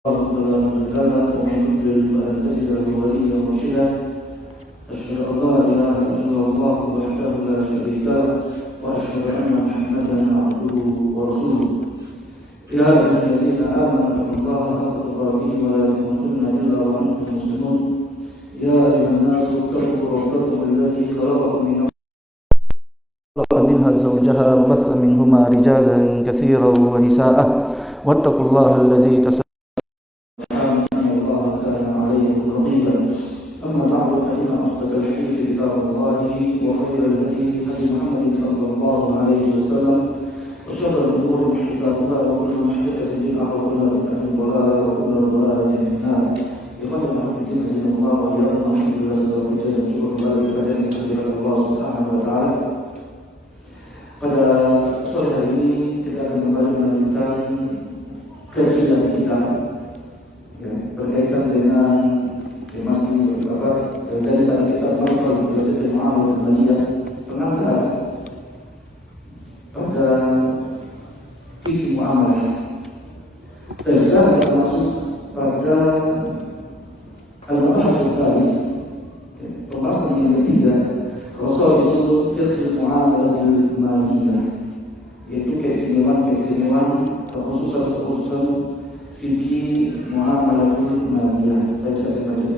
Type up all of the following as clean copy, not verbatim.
فلا مضل له ومن يضلل فلن تجد له وليا مرشدا. أشهد أن لا إله إلا الله وحده لا شريك له وأشهد أن محمدا عبده ورسوله. يا أيها الذين آمنوا اتقوا الله حق تقاته ولا تموتن إلا وأنتم مسلمون. يا أيها الناس اتقوا ربكم الذي خلقكم من منها زوجها وبث منهما رجالا كثيرا ونساء واتقوا الله الذي تساءلون أن الله كان عليكم رقيبا. أما بعد فإن أصدق الحديث كتاب الله وخير الهدي هدي محمد صلى الله عليه وسلم وشر الأمور محدثاتها وكل محدثة بدعة وكل بدعة ضلالة وكل ضلالة في النار. إخواني المحبين رحمكم الله وإياكم الحمد لله وجل جلاله kepada Allah Subhanahu wa taala. Pada sore hari ini kita akan kembali melanjutkan kajian kita berkaitan dengan masih dari kitab Al-Fadl dari Muhammad Al-Maliyah pengantar pada fikih muamalah. Dan sekarang kita masuk pada al-mabahas al-thalith, pembahasan yang ketiga, Rasul fikih muamalah al-maliyah, yaitu keistimewaan kekhususan fikih muamalah al-maliyah. Baik, saya baca.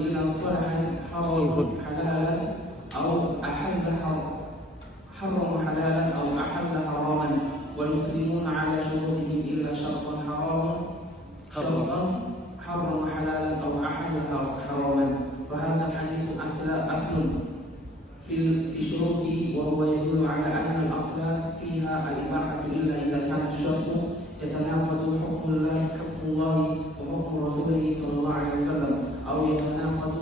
إلا صلحا حرم حلالا أو أحل في شروط وهو يدل على أن الأصل فيها الإباحة إلا إذا كان الشرط يتناقض حكم الله وحكم رسوله صلى الله عليه وسلم أو يتناقض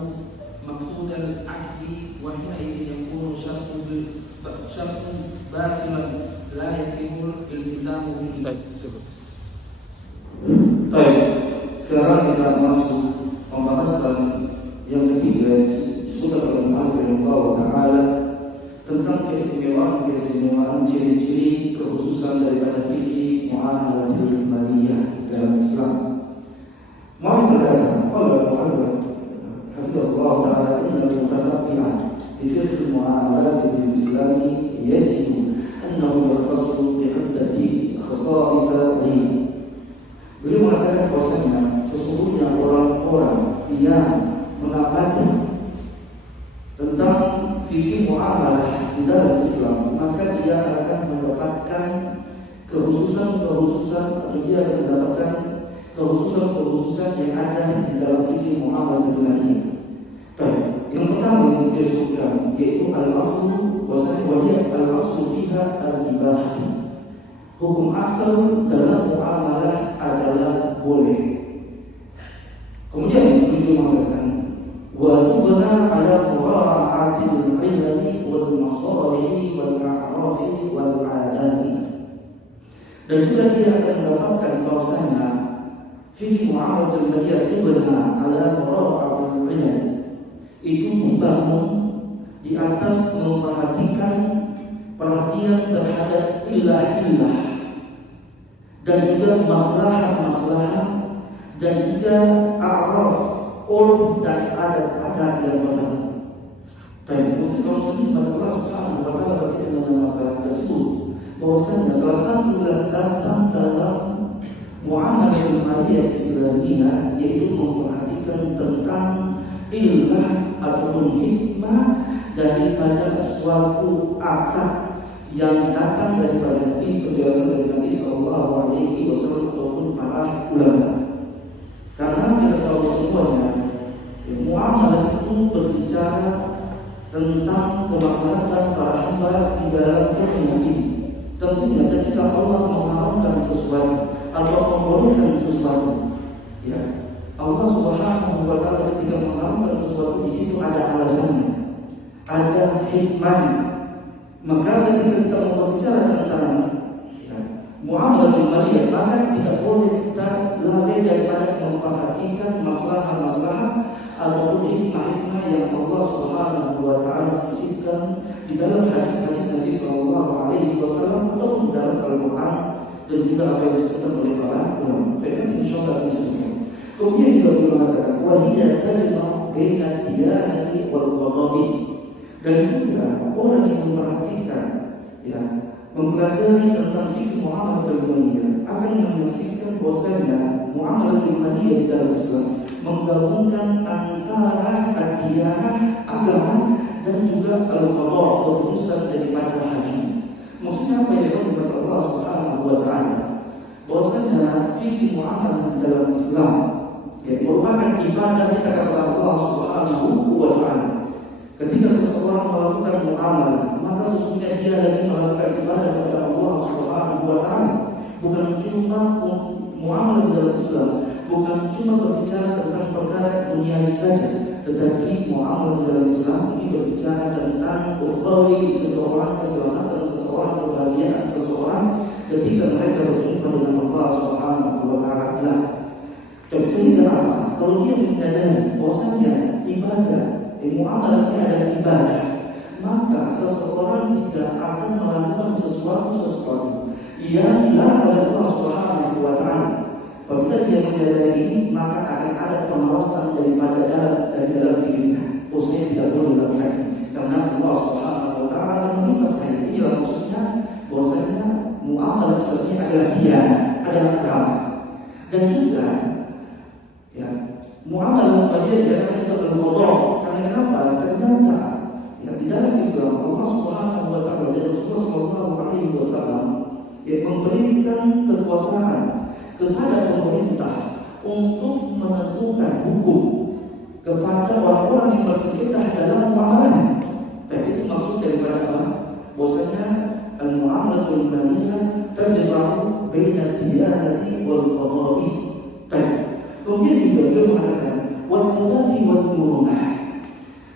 مقصود العقد وحينئذ يكون شرط باطلا لا يتم الالتزام به. Baik, sekarang kita masuk pembahasan yang ketiga sudah berkenaan dengan Allah Ta'ala tentang keistimewaan ciri-ciri kekhususan daripada fikih muamalatul maliyah dalam Islam. Muhammad berkata, qala Muhammad hafizahullah ta'ala inna mutattabbi'an fi fiqh muamalat fil Islam yajibu annahu yakhtassu bi 'iddati khasa'is dini. Beliau mengatakan bahwasanya sesungguhnya orang-orang yang mengamati tentang fikih muamalah di dalam Islam, maka dia akan mendapatkan kekhususan-kekhususan atau dia akan mendapatkan kekhususan-kekhususan yang ada di dalam fikih muamalah dunia. Baik, yang pertama yang dia sebutkan yaitu al-aslu bahwasanya al-aslu fiha al-ibahah. Hukum asal dalam muamalah adalah boleh. Kemudian beliau mengatakan wa tubna ala mura'atil ilmi wal masalih wal a'rafi wal adati. Dan juga dia akan mendapatkan bahwasanya fikih muamalah maliyah tubna ala mura'atil ilmi itu dibangun di atas memperhatikan perhatian terhadap ilah-ilah dan juga masalah-masalah dan juga a'raf, urf dan adat-adat yang berlaku. Dan mesti kalau sendiri pada Allah Subhanahu wa Ta'ala berkaitan dengan masalah tersebut, bahwasanya salah satu landasan dalam muamalah maliyah Islamiyah yaitu memperhatikan tentang ilah ataupun hikmah daripada suatu akad yang datang daripada Nabi, penjelasan dari Nabi Sallallahu Alaihi Wasallam ataupun para ulama. Karena kita tahu semuanya, muamalah itu berbicara tentang kemaslahatan para hamba di dalam dunia ini. Tentunya ketika Allah mengharamkan sesuatu atau membolehkan sesuatu, ya Allah Subhanahu wa Ta'ala ketika mengharamkan sesuatu di situ ada alasannya, ada hikmahnya. Maka ketika kita berbicara tentang muamalah maliyah, maka tidak boleh kita lalai daripada memperhatikan masalah-masalah ataupun hikmah-hikmah yang Allah Subhanahu wa Ta'ala sisipkan di dalam hadis-hadis Nabi Sallallahu Alaihi Wasallam ataupun di dalam Al-Quran dan juga apa yang disebutkan oleh para ulama. Baik, insyaallah disebutkan. Kemudian juga beliau mengatakan wahiyah tajma'u baina diyanati wal qada'i. Dan juga orang yang memperhatikan, ya, mempelajari tentang fikih muamalah dunia akan menyaksikan bahwasanya muamalah dunia di dalam Islam menggabungkan antara adiyanah agama dan juga al-qada keputusan daripada hakim. Maksudnya apa yang dimaksud Allah Subhanahu wa Ta'ala? Bahwasanya fikih muamalah di dalam Islam merupakan ibadah kita kepada Allah Subhanahu wa Ta'ala. Ketika seseorang melakukan muamalah, maka sesungguhnya dia lagi melakukan ibadah kepada Allah Subhanahu wa Ta'ala. Bukan cuma muamalah dalam Islam, bukan cuma berbicara tentang perkara duniawi saja, tetapi muamalah dalam Islam ini berbicara tentang ukhrawi seseorang, keselamatan seseorang, kebahagiaan seseorang ketika mereka berjumpa dengan Allah Subhanahu wa Ta'ala. Dan sehingga apa? Kalau dia menyadari bahwasanya ibadah muamalahnya adalah ibadah, maka seseorang tidak akan melakukan sesuatu yang dilarang oleh Allah Subhanahu wa Ta'ala. Apabila dia menyadari ini, maka akan ada pengawasan dari dalam dirinya. Maksudnya tidak boleh melakukan karena Allah Subhanahu wa Ta'ala memisah saya. Inilah maksudnya bahwasanya muamalah sebenarnya adalah dia, adalah agama. Dan juga ya, muamalah pada dia akan kita berqada. Karena kenapa? Ternyata ya, di dalam Islam Allah Subhanahu wa Ta'ala dan Rasulullah Sallallahu Alaihi Wasallam yang memberikan kekuasaan kepada pemerintah untuk menentukan hukum kepada orang-orang yang bersengketa dalam muamalah. Dan itu maksud daripada bahwasanya al-muamalatul maliyah tajma'u baina diyanati wal qada'i. Kemudian juga beliau mengatakan wassalati wal murunah,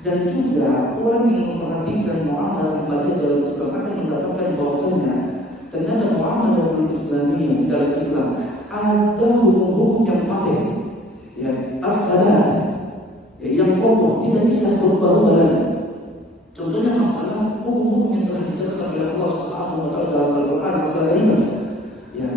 dan juga orang yang memperhatikan muamalah maliyah dalam Islam akan mendapatkan bahwasanya ternyata muamalah Islamiyah dalam Islam ada hukum-hukum yang paten, ya, al-salat, yang pokok, tidak bisa berubah-ubah lagi. Contohnya masalah hukum-hukum yang telah dijelaskan oleh Allah Subhanahu wa taala dalam Al-Qur'an, masalah riba, ya.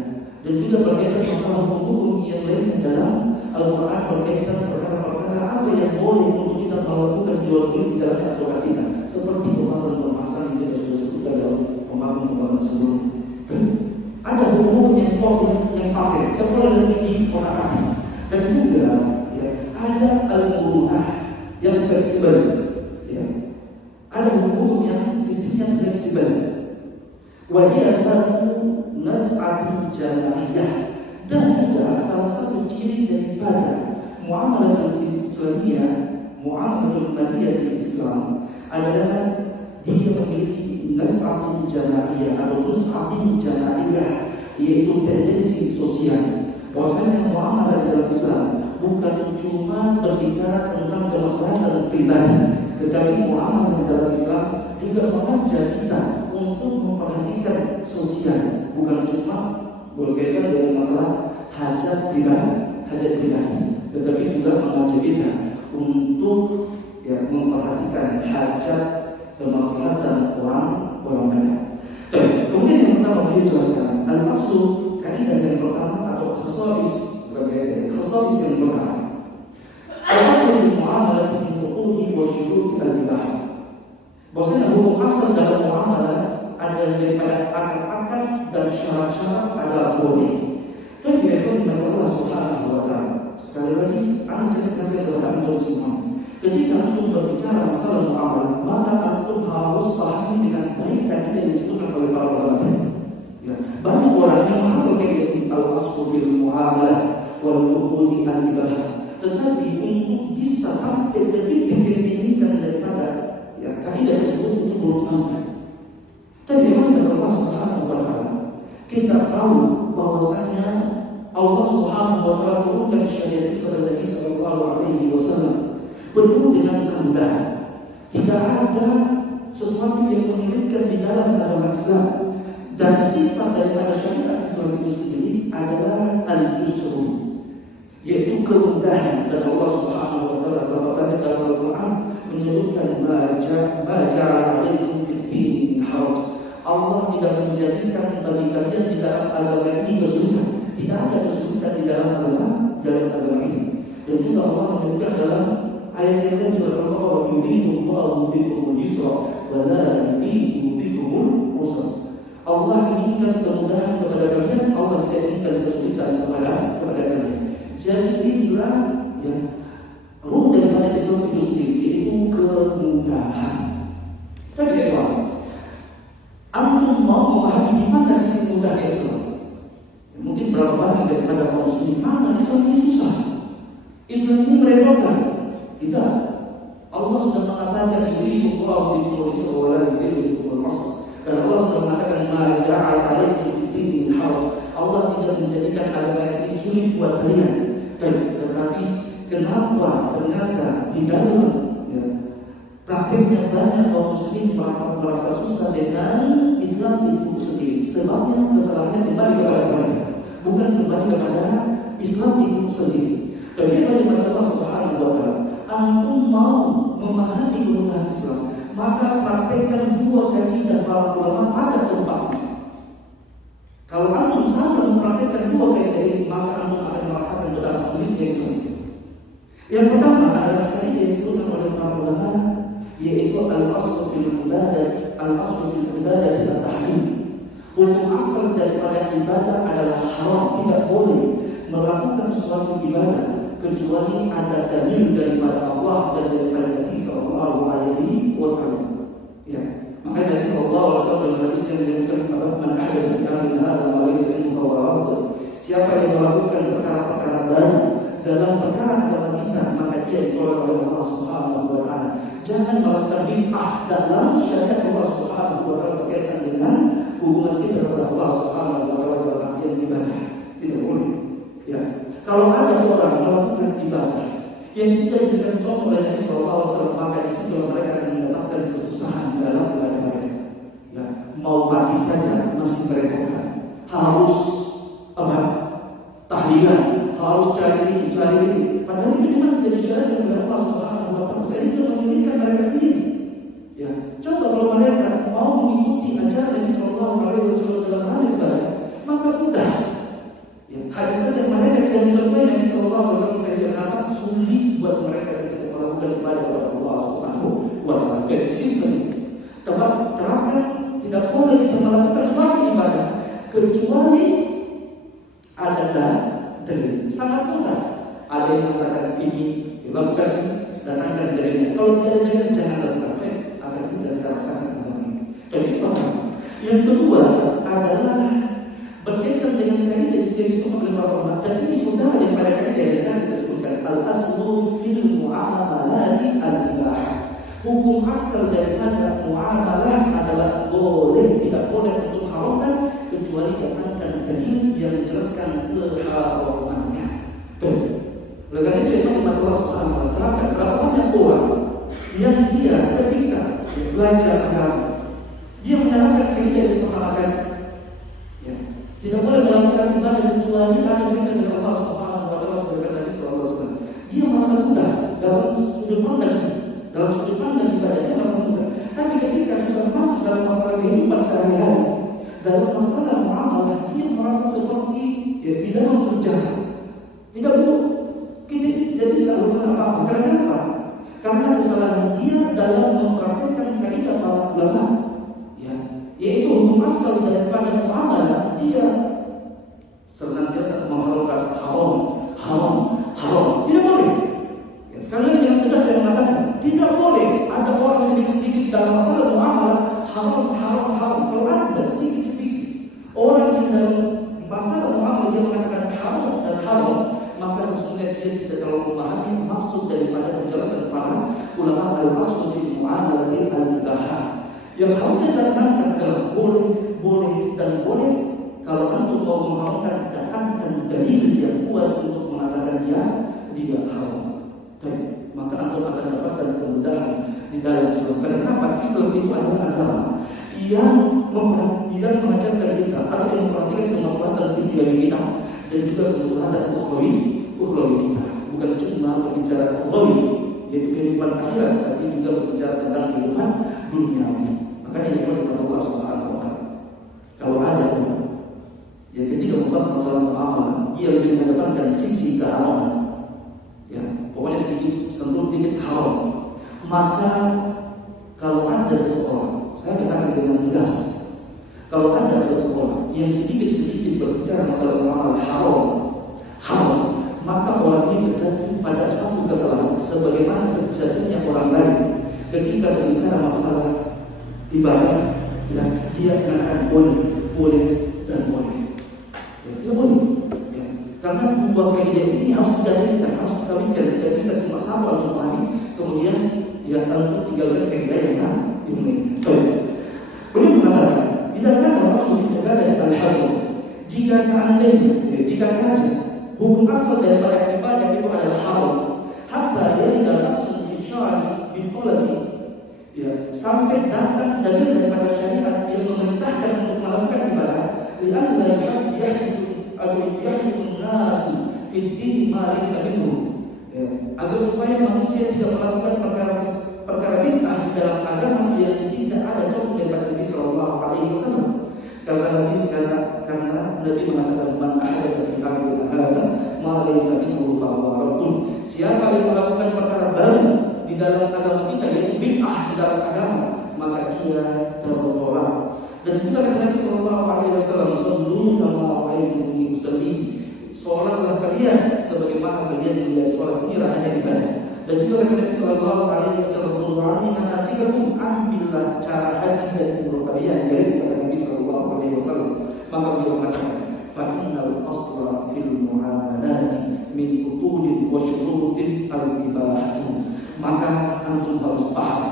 Dan juga berkaitan masalah hukum-hukum yang lainnya dalam Al-Quran berkaitan perkara-perkara apa yang boleh untuk kita melakukan jual beli di dalam aturan kita, seperti pemasaran yang kita sudah sebutkan dalam pembahasan sebelumnya. Ada hukum yang pakai, kita boleh lebih orang, dan juga ya, ada al-murunah yang fleksibel, ya. Ada hukum yang sistemnya fleksibel. Wajibatu nas'atu jamaiyah, dan juga salah satu ciri daripada muamalah Islamiyah, muamalah maliyah di Islam adalah dia memiliki nas'atu jamaiyah atau nus'atu jamaiyah, yaitu tendensi sosial. Bahwasanya muamalah dalam Islam bukan cuma berbicara tentang kemaslahatan pribadi, tetapi muamalah dalam Islam juga mengajak kita untuk memperhatikan sosial, bukan cuma berkaitan dengan masalah hajat pribadi, tetapi juga mengajak kita untuk ya, memperhatikan hajat kemaslahatan orang banyak. Kemudian yang pertama beliau jelaskan al-aslu, kaidah yang pertama atau khasais yang pertama. Al-aslu di muamalah di huquqi wa syuruti al-ibah. Bahwasanya hukum asal dalam muamalah adalah daripada akad-akad dan syarat-syarat adalah boleh. Dan diatur oleh Allah Subhanahu wa taala. Sekali lagi, anak saya katakan kepada antum semua, ketika antum berbicara masalah muamalah, maka antum harus pahami dengan baik kaidah yang disebutkan oleh para ulama. Ya, banyak orang yang menghafal kaidah al-aslu fil muamalah wal uqudi al-ibah, tetapi untuk bisa sampai ke titik yang diinginkan daripada ya, kaidah tersebut itu belum sampai. Tapi yang Allah Subhanahu wa taala, kita tahu bahwasanya Allah Subhanahu wa taala menurunkan syariat itu kepada Nabi sallallahu alaihi wasallam penuh dengan kemudahan. Tidak ada sesuatu yang menyulitkan di dalam agama Islam. Dan sifat daripada syariat Islam itu sendiri adalah al-yusru, yaitu kemudahan. Dan Allah Subhanahu wa taala berkata dalam Al-Qur'an menyebutkan maja'ala alaikum fid-din min haraj. Allah tidak menjadikan bagi kalian di dalam agama ini kesulitan. Tidak ada kesulitan di dalam agama ini. Dan juga Allah menyebutkan dalam ayat yang lain surah Al-Baqarah, yuridu Allahu bikumul yusra wa la yuridu bikumul usra. Allah inginkan kemudahan kepada kalian, Allah tidak inginkan kesulitan kepada kalian. Jadi inilah yang ruh daripada Islam itu sendiri, yaitu kemudahan. Tapi antum mau memahami di mana sisi mudahnya Islam? Mungkin berapa banyak daripada kaum muslimin, mana Islam ini susah, Islam ini merepotkan. Tidak. Allah sudah mengatakan yuridu Allahu bikumul yusra wa la yuridu bikumul usra. Dan Allah sudah mengatakan ma ja'ala 'alaikum fid-din min haraj. Allah tidak menjadikan agama ini sulit buat kalian. Tetapi kenapa ternyata di dalam praktiknya banyak kaum muslimin merasa susah dengan Islam itu sendiri? Sebabnya kesalahannya kembali kepada mereka, bukan kembali kepada Islam itu sendiri. Tapi bagaimana Allah Subhanahu wa taala, antum mau memahami kemudahan Islam, maka praktekkan dua kaidah para ulama pada tempatnya. Kalau antum salah mempraktekkan dua kaidah ini, maka antum akan merasakan betapa sulitnya Islam itu. Yang pertama adalah kaidah yang disebutkan oleh para ulama, yaitu al-aslu fil ibadah, al-aslu fil ibadah tidak tahrim. Hukum asal daripada ibadah adalah haram, tidak boleh melakukan suatu ibadah kecuali ada dalil daripada Allah dan daripada Nabi sallallahu alaihi wasallam. Ya, maka Nabi sallallahu alaihi wasallam dalam hadis yang disebutkan kepada man ahdatha fi amrina hadza ma laysa minhu fahuwa radd. Siapa yang melakukan perkara-perkara baru dalam perkara agama kita, maka dia ditolak oleh Allah Subhanahu wa taala. Jangan melakukan bid'ah dalam syariat Allah Subhanahu wa taala berkaitan yang tidak dijadikan contoh oleh Nabi Sallallahu Alaihi Wasallam, maka di situ mereka akan mendapatkan kesusahan dalam ibadah mereka. Ya, mau mati saja masih merepotkan, harus apa? Tahlilan, harus cari ini. Padahal ini memang tidak disyariatkan oleh Allah Subhanahu Wa Taala. Saya juga memilihkan mereka sendiri. Ya, coba kalau mereka mau mengikuti ajaran Nabi Sallallahu Alaihi Wasallam dalam hal ibadah, maka mudah. Ya, hanya saja mereka tidak mencontohi Nabi Sallallahu Alaihi Wasallam saja, karena sulit buat mereka ketika melakukan ibadah kepada Allah Subhanahu Wa Taala. Jadi di sini terangkan tidak boleh kita melakukan suatu ibadah kecuali ada dalil. Sangat mudah. Ada yang mengatakan ini, lakukan ini, datangkan dalilnya. Kalau tidak ada dalil, jangan lakukan. Agar tidak dirasakan ini. Jadi paham. Yang kedua adalah berkaitan dengan kaidah yang disebut oleh para ulama. Dan ini sudah ada pada kaidah yang kita sebutkan al-aslu fil muamalati al-ibah. Hukum asal daripada muamalah adalah boleh, tidak boleh untuk haramkan kecuali datangkan dalil yang menjelaskan keharamannya. Oleh karena itu Allah Subhanahu Wa Taala berapa banyak orang yang dia ketika belajar agama dia menerapkan kaidah yang diperkenalkan. Ya, tidak boleh melakukan ibadah kecuali ada perintah dari Allah Subhanahu Wa Taala berkata Nabi Sallallahu Alaihi Wasallam. Dia merasa mudah dalam sudut pandang ibadahnya merasa mudah. Tapi ketika sudah masuk dalam masalah kehidupan sehari-hari, dalam masalah muamalah, dia merasa seperti di dalam penjara. Tidak perlu kita tidak bisa melakukan apa-apa. Karena apa? Karena kesalahan dia dalam mempraktikkan kaidah para ulama, ya, yaitu hukum asal daripada muamalah, dia senantiasa mengharapkan haram. Tidak boleh. Ya, sekali lagi yang tegas saya mengatakan, tidak boleh ada orang sedikit-sedikit dalam masalah muamalah haram. Kalau ada sedikit-sedikit orang yang dalam masalah muamalah dia mengatakan haram, maka sesungguhnya dia tidak terlalu memahami maksud daripada penjelasan para ulama al-aslu fil muamalati al-ibahah. Yang harusnya ditanamkan adalah boleh. Kalau antum mau mengharamkan, datangkan dalil yang kuat untuk mengatakan dia haram. Maka antum akan dapatkan kemudahan di dalam Islam. Kenapa? Islam itu adalah agama yang mengajarkan kita atau yang memperhatikan kemaslahatan dunia kita dan juga kemaslahatan ukhrawi kita. Bukan cuma berbicara ukhrawi, yaitu kehidupan akhirat, tapi juga berbicara tentang kehidupan duniawi. Makanya dia berkata Allah Subhanahu Wa Taala. Kalau ada yang ketika membahas masalah muamalah, dia lebih mengedepankan sisi keharaman. Ya, pokoknya sedikit sentuh dikit haram. Maka kalau ada seseorang, saya katakan dengan tegas, kalau ada seseorang yang sedikit-sedikit berbicara masalah muamalah haram, maka orang ini terjatuh pada suatu kesalahan sebagaimana terjadinya orang lain ketika berbicara masalah ibadah, ya, dia mengatakan boleh. Ya, tidak boleh. Ya, karena buah kaidah ini harus didalilkan, harus dikawinkan, tidak bisa cuma satu atau lain kemudian ya tentu tinggalkan kaidah yang lain. Beliau mengatakan, tidak ada maksud negara dari al-haram. Jika saja hukum asal daripada ibadah itu adalah haram, hatta yarida asal fi syar'i bi talabi, ya, sampai datang dalil daripada syariat yang memerintahkan untuk melakukan ibadah, lian la yahdithu an-nas fi din ma laysa minhu, agar supaya manusia tidak melakukan perkara bid'ah di dalam agama yang tidak ada contoh daripada Nabi Sallallahu Alaihi Wasallam. Karena Nabi mengatakan man ahdatha fi amrina hadza ma laysa minhu fa huwa raddun. Siapa yang melakukan perkara baru di dalam agama kita, yaitu bid'ah di dalam agama, maka dia tertolak. Dan juga Nabi Sallallahu Alaihi Wasallam, sallu kama ra'aytumuni usalli, sholatlah kalian sebagaimana kalian melihat sholat ini hanya ibadah. Dan juga Nabi Sallallahu Alaihi Wasallam, manasikakum, ambillah cara haji dan umroh kalian dari Nabi Sallallahu Alaihi Wasallam. Maka beliau mengatakan, fa'innal asla fil muamalati min utudin wa syurutin al-ibahatu. Maka antum harus paham,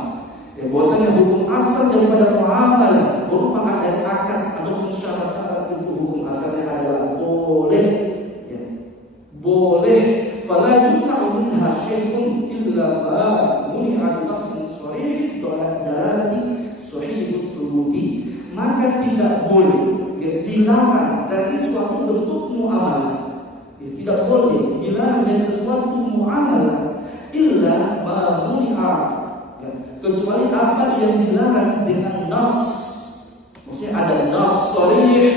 ya, bahwasanya hukum asal daripada muamalah merupakan dari akad atau syarat-syarat itu hukum asalnya adalah boleh, ya, boleh. Fala yumna'u minha syai'un maka tidak boleh dilarang dari suatu bentuk muamalah. Tidak boleh dilarang dari sesuatu muamalah illa ma muni'a, kecuali apa yang dilarang dengan nas. Maksudnya ada nas sharih,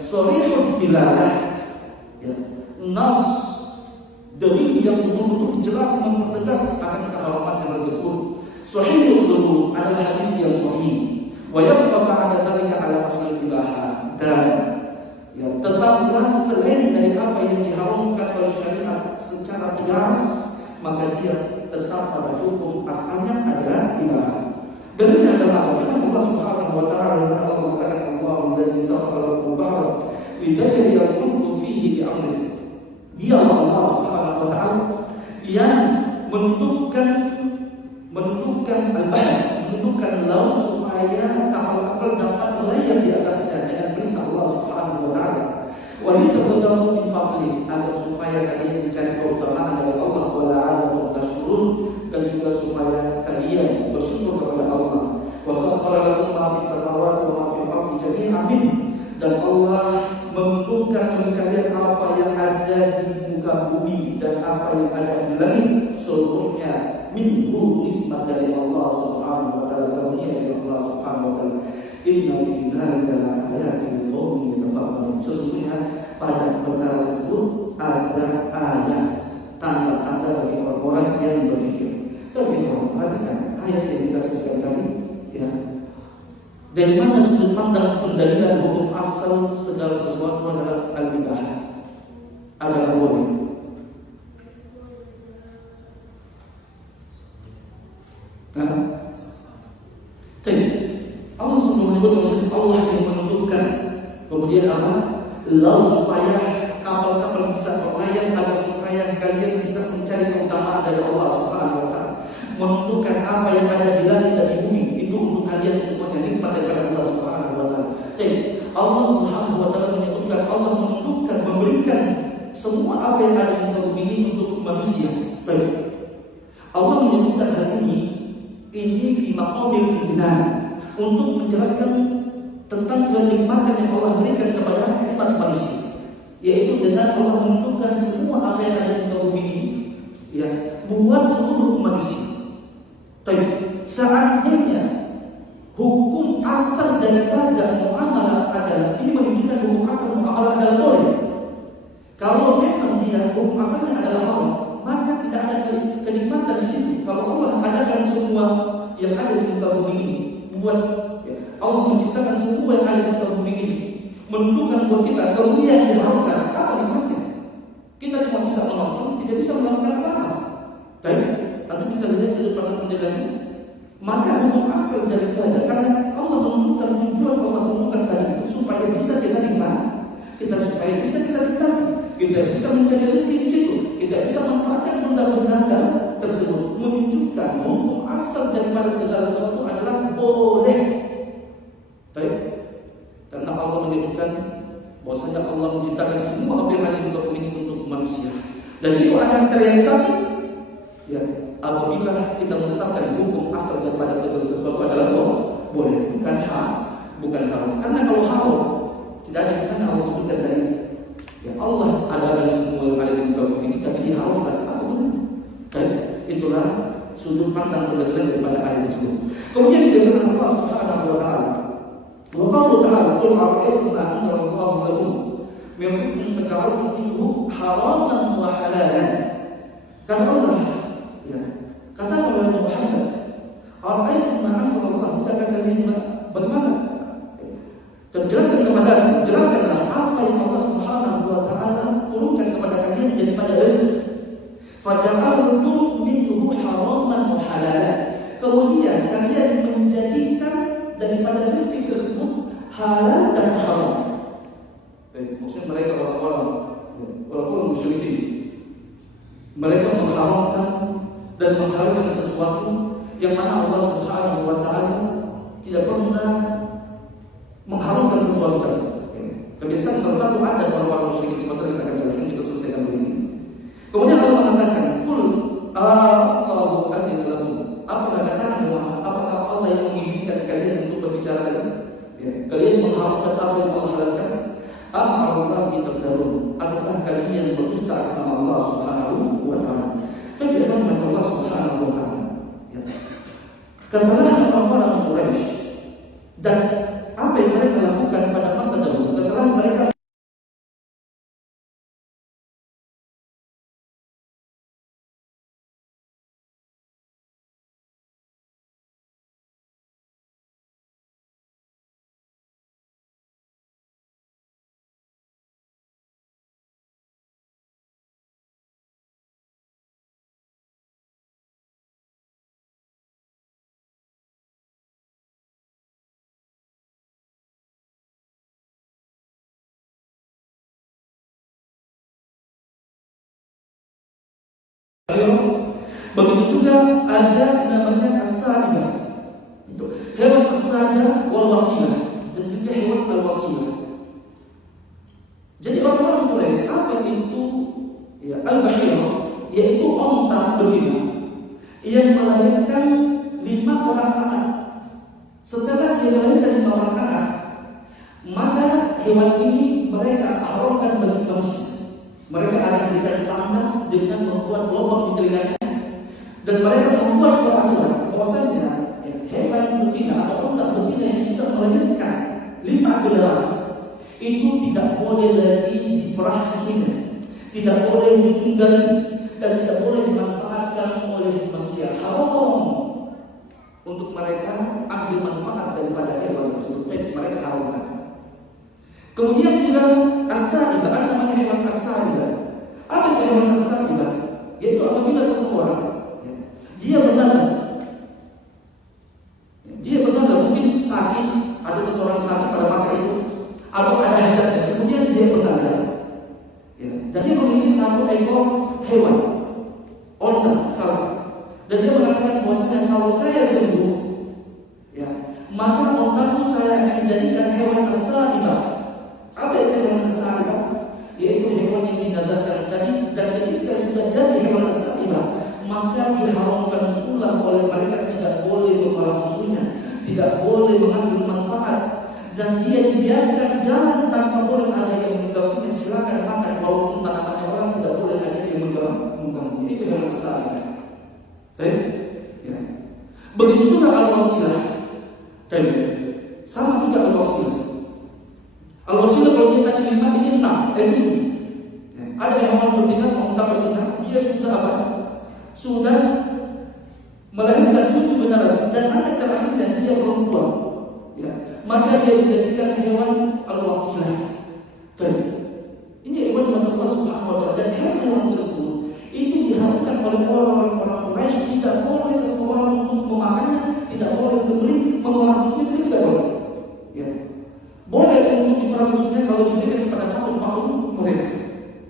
sharihun dilarang, nas dalil yang betul-betul jelas mempertegas akan keharaman hal tersebut. Sahihul dhuru adalah hadis yang sahih. Wa yabqa ba'da dzalika ala asli ibaha, dan tetaplah selain dari apa yang diharamkan oleh syariat secara tegas, maka dia tetap pada hukum asalnya adalah ibadah. Dan ini adalah Allah Subhanahu wa taala yang Allah mengatakan Allahu allazi sakhkhara lakum bahra litajriya al-fulku fihi bi amri. Dia Allah Subhanahu wa taala yang menundukkan al-bahr, menundukkan laut supaya kapal-kapal dapat melayang di atasnya dengan perintah Allah Subhanahu wa taala. Walitabtagu min fadli, agar supaya kalian mencari keutamaan dari Allah, wa la'allakum tashkurun, dan juga supaya kalian bersyukur kepada Allah. Wa sakhkhara lakum ma fis samawati wa ma fil ardi jami'an min, dan Allah menentukan bagi kalian apa yang ada di muka bumi dan apa yang ada di langit seluruhnya, minhu, nikmat dari Allah Subhanahu wa taala, karunia dari Allah Subhanahu wa taala. Inna fi dzalika laayatin liqaumin yatafakkarun. Sesungguhnya pada perkara tersebut ada ayat, tanda-tanda bagi orang-orang yang berpikir. Tapi perhatikan ayat yang kita sebutkan tadi, dari mana sudut pandang pendalilan hukum asal segala sesuatu adalah al-ibadah, adalah boleh. Allah sudah menyebut Allah yang menentukan, kemudian apa? Laut supaya kapal-kapal bisa berlayar, agar supaya kalian bisa mencari keutamaan dari Allah Subhanahu wa taala. Menentukan apa yang ada di langit dan di bumi itu untuk kalian semuanya, nikmat daripada Allah Subhanahu wa taala. Jadi Allah Subhanahu wa taala menyebutkan, Allah menentukan, memberikan semua apa yang ada di bumi ini untuk manusia. Baik. Allah menyebutkan hal ini fi maqamil ijlal, untuk menjelaskan tentang kenikmatan yang Allah berikan kepada umat manusia, yaitu dengan Allah menentukan semua apa yang ada di bumi ini, buat seluruh manusia. Tapi seandainya hukum asal daripada muamalah adalah, ini menunjukkan hukum asal muamalah adalah boleh. Kalau memang dia hukum asalnya adalah haram, maka tidak ada kenikmatan di situ. Kalau Allah adakan semua yang ada di muka bumi ini, Allah menciptakan semua yang ada di muka bumi ini, menentukan buat kita kemudian yang diharamkan, apa nikmatnya? Kita cuma bisa menonton, tidak bisa melakukan apa-apa. Baik, nanti bisa lihat sudut pandang penjelasannya. Maka hukum asal daripada, karena Allah menentukan, tujuan Allah menentukan tadi itu supaya bisa kita nikmati, supaya bisa kita nikmati, kita bisa mencari rezeki di situ, kita bisa manfaatkan benda-benda tersebut, menunjukkan hukum asal daripada segala sesuatu adalah boleh. Baik, karena Allah menyebutkan bahwasanya Allah menciptakan semua apa yang ada di muka bumi ini untuk manusia, dan itu akan terrealisasi apabila kita menetapkan hukum asal daripada segala sesuatu adalah boleh, bukan haram. Karena kalau haram tidak ada yang Allah sebutkan tadi. Allah adalah semua yang ada di muka bumi ini, tapi diharamkan apa benar? Dan itulah sudut pandang pendalilan daripada ayat tersebut. Kemudian dikatakan Allah Subhanahu wa taala, wa qala ta'ala qul a'udzu ma anzalallahu lakum min rizqin faj'altum minhu haraman wa halalan. Kata Allah, kata oleh Muhammad, a'udzu ma anzalallahu, bukankah kalian bagaimana? Jelaskanlah apa yang Allah Subhanahu wa taala turunkan kepada kalian daripada rezeki. Faja'altum minhu haraman wa halalan. Kemudian kalian menjadikan daripada rezeki tersebut halal dan haram. Maksudnya mereka orang-orang musyrikin, mereka mengharamkan dan menghalalkan sesuatu yang mana Allah Subhanahu wa taala tidak pernah mengharamkan sesuatu tadi. Kebiasaan salah satu adat orang-orang musyrikin, sebentar kita akan jelaskan, kita selesaikan begini. Kemudian Allah mengatakan, "Qul Allahu adzina lakum." Apakah Allah yang mengizinkan kalian untuk berbicara tadi? melakukan apa yang Allah halalkan? Amallahi taftarun. Apakah kalian berdusta sama Allah Subhanahu wa taala? Tapi firman Allah Subhanahu wa taala, ya. Kesalahan orang-orang Quraisy dan apa yang mereka lakukan pada masa dahulu, kesalahan mereka begitu juga ada namanya as-sa'ibah. Itu hewan as-sa'ibah wal wasilah dan juga hewan al-wasilah. Jadi orang-orang Quraisy apa itu ya al-bahirah, yaitu onta betina yang melahirkan 5 orang anak. Setelah dia melahirkan 5 orang anak, maka hewan ini mereka haramkan bagi manusia. Mereka akan berikan tanda dengan membuat lubang di telinganya, dan mereka membuat peraturan bahwasanya hewan betina atau unta betina yang sudah melahirkan 5 generasi itu tidak boleh lagi diperah susunya, tidak boleh ditinggali, dan tidak boleh dimanfaatkan oleh manusia. Haram untuk mereka ambil manfaat daripada hewan tersebut. Mereka haramkan. Kemudian juga as-sa'ibah, ada namanya hewan as-sa'ibah. Apa itu hewan as-sa'ibah? Yaitu apabila seseorang dia bernazar, mungkin sakit, ada seseorang sakit pada masa itu, atau ada hajatnya, kemudian dia bernazar, ya, dan dia memiliki 1 ekor hewan, onta, salah, dan dia mengatakan bahwasanya kalau saya sembuh, ya, maka ontaku saya akan jadikan hewan as-sa'ibah. Apa itu hewan as-sa'ibah? Yaitu hewan yang dinadarkan tadi, dan ketika sudah jadi hewan as-sa'ibah, maka diharamkan pula oleh mereka, tidak boleh memerah susunya, tidak boleh mengambil manfaat, dan dia dibiarkan jalan tanpa boleh ada yang mengganggunya. Silakan makan, walaupun tanamannya orang tidak boleh ada yang mengganggu. Itu hewan as-sa'ibah. Baik, ya. Begitu juga al-wasilah. Dan sama juga al-wasilah. Al-wasilah kalau kita tadi 5 ini 6, 7. Ada yang mau betina, mau tak betina, dia sudah apa? Sudah melahirkan 7 generasi dan anak terakhirnya dia perempuan. Ya, maka dia dijadikan hewan al-wasilah. Baik. Ini hewan yang Allah Subhanahu wa taala, dan hewan tersebut itu diharamkan oleh orang-orang Quraisy. Tidak boleh seseorang untuk memakannya, tidak boleh sembelih, mengolah susunya, tidak boleh. Ya. Boleh untuk diperah susunya kalau diberikan kepada makhluk mereka.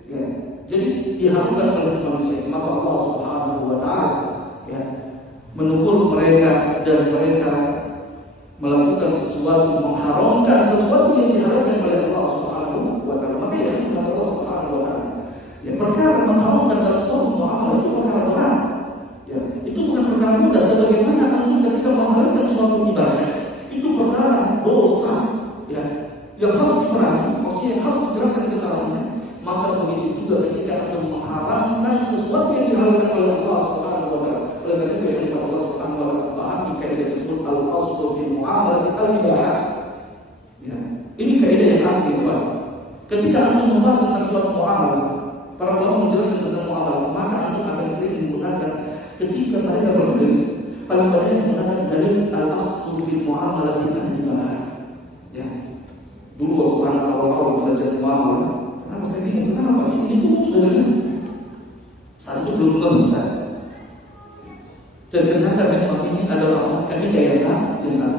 Ya. Jadi diharamkan oleh manusia. Maka Allah Subhanahu wa taala ya menegur mereka, dan mereka melakukan sesuatu, mengharamkan sesuatu yang diharamkan oleh Allah Subhanahu wa taala. Maka ya Allah Subhanahu wa taala ya perkara mengharamkan dalam suatu muamalah itu perkara berat. Ya, itu bukan perkara mudah. Sebagaimana kamu ketika mengharamkan suatu ibadah, itu perkara dosa, ya, yang harus diperangi, maksudnya yang harus dijelaskan kesalahannya. Maka begitu juga ketika Anda mengharamkan sesuatu yang diharamkan oleh Allah Subhanahu wa taala. Oleh karena itu firman Allah Subhanahu wa taala pahami kaidah disebut al-aslu fil muamalah al-ibahah. Ya, ini kaidah yang penting, Pak. Ketika Anda membahas tentang suatu muamalah, para ulama menjelaskan tentang muamalah, maka Anda akan sering menggunakan ketika mereka berdalil, paling banyak menggunakan dalil al-aslu fil muamalah al-ibahah. Ya. Dulu waktu anak awal-awal belajar muamalah, kenapa saya bingung? Kenapa sih ini tuh sudah dulu? Saat itu belum mengerti saya. Dan ternyata memang ini adalah kaidah yang benar.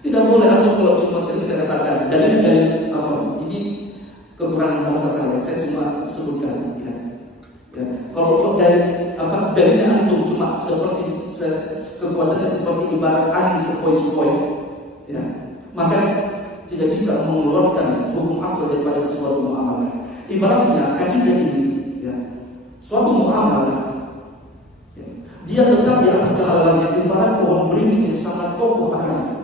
Tidak boleh atau kalau cuma sering saya katakan dalil apa? Ini kekurangan bahasa saya cuma sebutkan. Ya. Ya. Kalau dari apa dalilnya antum cuma seperti kekuatannya seperti ibarat angin sepoi-sepoi, ya, maka tidak bisa mengeluarkan hukum asal daripada sesuatu muamalah. Ibaratnya kaidah ini, ya, suatu muamalah, ya, dia tetap di atas kehalalan yang ibarat pohon beringin yang sangat kokoh akarnya.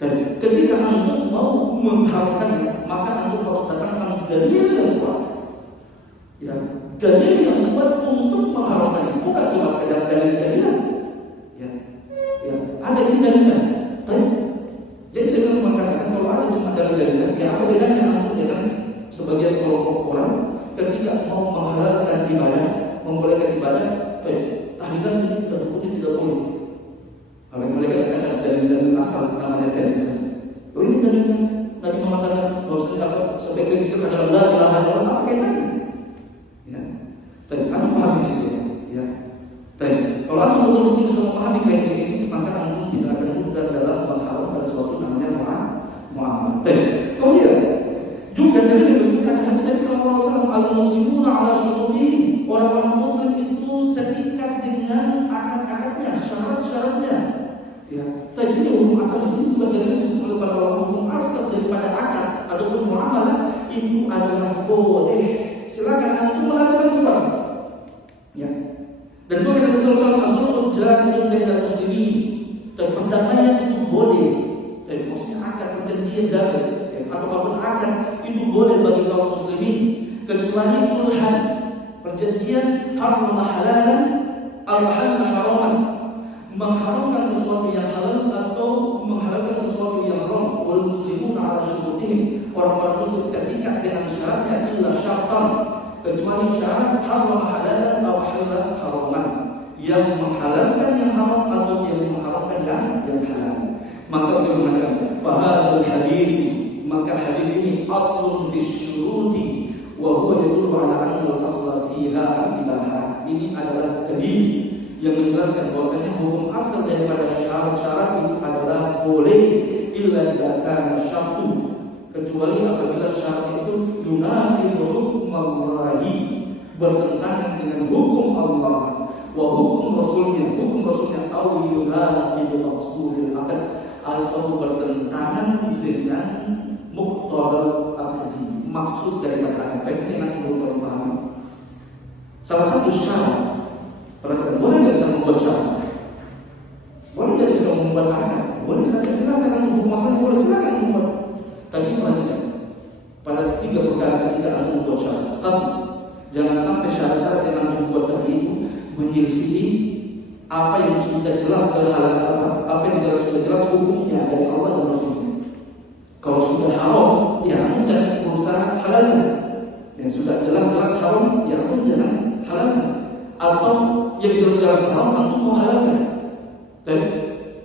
Dan ketika ketika antum mau mengharamkannya, maka antum harus datangkan dalil yang kuat. Ya, dalil yang kuat untuk mengharamkannya, bukan cuma sekedar dalil-dalilan. Ya, ada di dalilnya. Jadi saya harus mengatakan kalau ada cuma dalil-dalilan, ya apa bedanya antum dengan sebagian kelompok orang ketika mau menghalalkan ibadah, membolehkan ibadah, tahlilan itu tidak boleh. Kalau mereka katakan dalil asal namanya dalil. Oh ini dalilnya Nabi mengatakan bahwa sebagian itu adalah la ilaha illallah, apa kaitannya? Ya, tapi anda paham di sini, ya. Tapi kalau anda betul-betul sudah memahami kaitan ini, maka anda tidak akan mudah dalam mengharamkan sesuatu namanya muamalah. Kemudian juga dari diberikan hadis Nabi sallallahu alaihi wasallam, al-muslimuna ala syurutihim, orang-orang muslim itu terikat dengan akad-akadnya, syarat-syaratnya. Ya, tadi hukum asal itu juga dari oleh para ulama, hukum asal daripada akad ataupun muamalah itu adalah boleh. Silakan antum melakukan sesuatu. Ya. Dan juga kita betul sama Rasul jahilun bainal muslimin. Dan perdamaian itu boleh. Dan maksudnya akad perjanjian damai ataupun akad itu boleh bagi kaum muslimin kecuali sulhan, perjanjian haram halalan atau halal haraman, mengharamkan sesuatu yang halal atau menghalalkan sesuatu yang haram. Wal muslimun ala syurutihim, orang-orang muslim terikat dengan syaratnya illa syartan, kecuali syarat haram halalan atau halal haraman, yang menghalalkan yang haram atau yang mengharamkan yang halal. Maka beliau mengatakan fahadul hadis, maka hadis ini aslun fi syuruti wa huwa yadullu ala anna al-asla fiha al-ibahah. Ini adalah dalil yang menjelaskan bahwasanya hukum asal daripada syarat-syarat itu adalah boleh illa idza kana syartu, kecuali apabila syarat itu yunafi hukmallahi, bertentangan dengan hukum Allah, wa hukum rasulnya, hukum rasulnya, atau yunafi maqsudil akad, atau bertentangan dengan muqtadal akdi, maksud daripada akad. Ini yang perlu dipahami. Salah satu syarat, perhatikan, boleh nggak kita membuat syarat? Boleh nggak kita membuat akad? Boleh saja, silakan untuk masalah, boleh silakan membuat. Tapi perhatikan, pada 3 perkara ketika anda membuat syarat. 1, jangan sampai syarat-syarat yang anda buat tadi itu menyelisihi apa yang sudah jelas dari halal, apa yang sudah jelas hukumnya dari Allah dan Rasulnya. Kalau sudah haram, ya anda jangan berusaha halalkan. Yang sudah jelas-jelas haram, ya anda jangan halalkan. Atau yang jelas-jelas haram, anda mau halalkan. Dan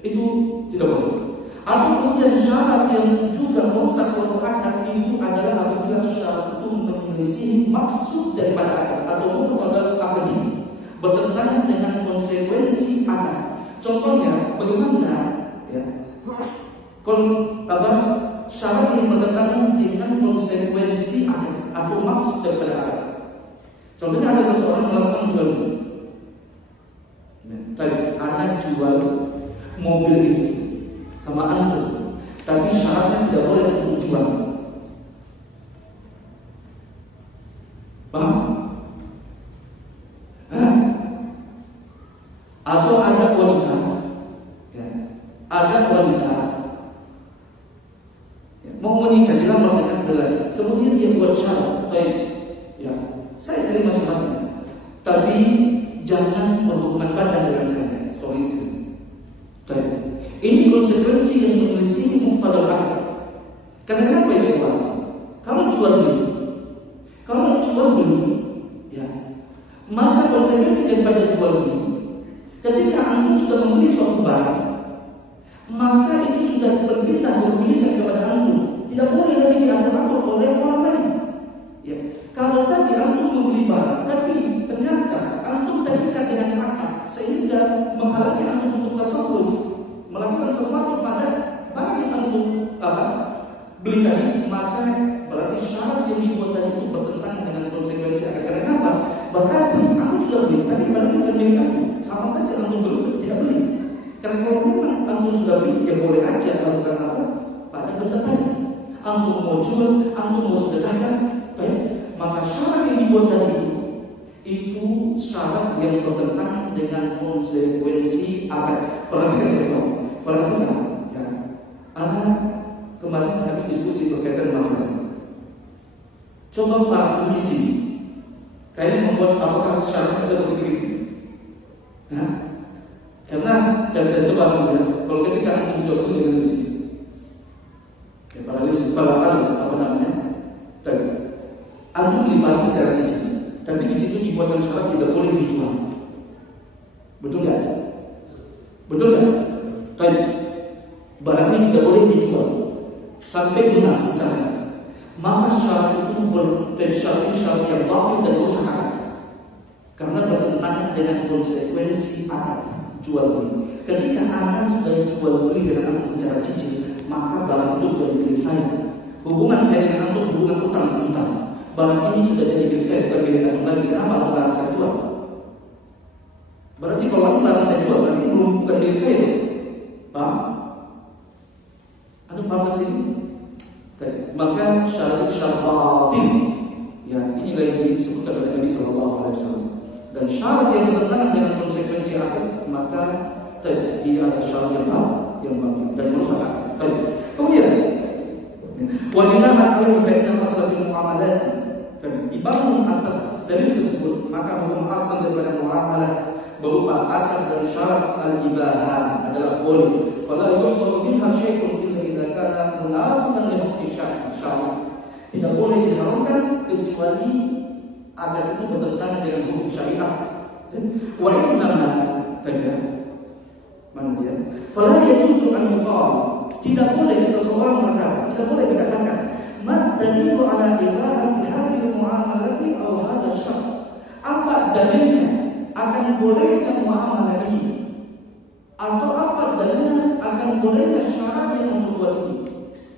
itu tidak boleh. Atau kemudian syarat yang juga merusak suatu akad itu adalah apabila syarat itu menyelisihi maksud daripada akad atau pada akad ini, bertentangan dengan konsekuensi akad. Contohnya bagaimana ya? Syarat yang bertentangan dengan konsekuensi akad atau maksud daripada akad. Contohnya ada seseorang melakukan jual beli. Tadi ada jual mobil ini sama antum, tapi syaratnya tidak boleh untuk jual. Paham? Atau ada wanita, ya, ada wanita ya, mau menikah, dilamar dengan lelaki, kemudian dia buat syarat, ya, saya terima syaratnya, tapi jangan berhubungan badan dengan saya, suami istri. Ini konsekuensi yang menyelisihi muqtadal akad. Karena kenapa itu, Pak? Kalau jual beli, ya, maka konsekuensi daripada jual beli, ketika antum sudah membeli suatu barang, maka itu sudah berpindah kepemilikan kepada antum. Tidak boleh lagi diatur-atur oleh orang lain. Ya, kalau tadi antum membeli barang, tapi ternyata antum terikat dengan akad sehingga menghalangi antum untuk tasarruf, melakukan sesuatu pada barang yang antum beli tadi, maka berarti syarat yang dibuat tadi itu bertentangan dengan konsekuensi akad. Karena apa? Berarti antum sudah beli, tapi barang itu bukan milik antum. Sama saja antum beli, tidak beli. Karena kalau memang antum sudah beli, ya boleh aja lakukan apa pada benda tadi. Antum mau jual, antum mau sedekahkan, maka syarat yang dibuat tadi itu syarat yang bertentangan dengan konsekuensi akad. Perhatikan ya, ya. Anak diskusi berkaitan masalah. Coba para polisi, kalian membuat apakah syaratnya seperti itu? Nah, karena kalian coba dulu ya, kalau ketika antum jawab itu dengan polisi, ya para polisi, apa namanya? Tadi, antum dilibat secara cicil, tapi di situ dibuatkan syarat tidak boleh dijual. Betul nggak? Betul nggak? Tadi, barang ini tidak boleh dijual sampai lunas misalnya. Maka syarat itu syarat yang batil dan rusak akad, karena bertentangan dengan konsekuensi akad jual beli. Ketika Anda sudah jual beli dengan akad secara cicil, maka barang itu jadi milik saya. Hubungan saya dengan Anda hubungan utang piutang. Barang ini sudah jadi milik saya, bukan milik Anda lagi. Kenapa barang saya jual? Berarti kalau barang saya jual, berarti belum bukan milik saya. Paham? Anda paham dari sini? Maka syarat batil, ya inilah yang disebutkan oleh Nabi Sallallahu Alaihi Wasallam. Dan syarat yang bertentangan dengan konsekuensi akad, maka dia ada syarat yang batil dan merusak akad. Kemudian, wajibna alaihi fa inna asla fil muamalat, dan dibangun atas dalil tersebut, maka hukum asal daripada muamalah berupa akad dan syarat al-ibahah adalah boleh. Fala yuhtaru minha syai'un illa idza kana munafiqan li hukmi syar'i. Tidak boleh diharamkan kecuali akad itu bertentangan dengan hukum syariat. Wa innama mana dia? Fala yajuzu an yuqal. Tidak boleh seseorang berkata, tidak boleh dikatakan mad dalilu ala ibahati hadhihi muamalati aw hadha syar'. Apa dalilnya akan bolehnya muamalah ini, atau apa dalilnya akan bolehnya syarat yang membuat ini?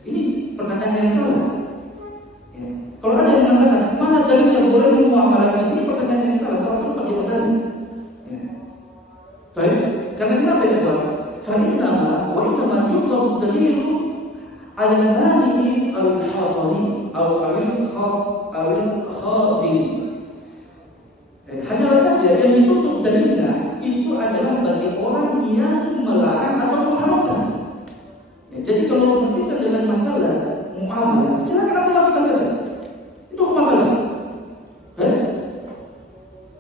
Ini pertanyaan yang salah. Ya. Kalau ada yang mengatakan mana dalil yang bolehnya muamalah ini pertanyaan yang salah. Salah itu pakai dalil. Ya. Baik, karena kenapa itu Pak? Fa'inama wa innama yutlabu dalilu al-mani al-hadari al-khadiri. Hanyalah saja yang ditutup dalilnya itu adalah bagi orang yang melarang atau mengharamkan. Ya, jadi kalau berkaitan dengan masalah muamalah, silakan lakukan saja. Itu masalah.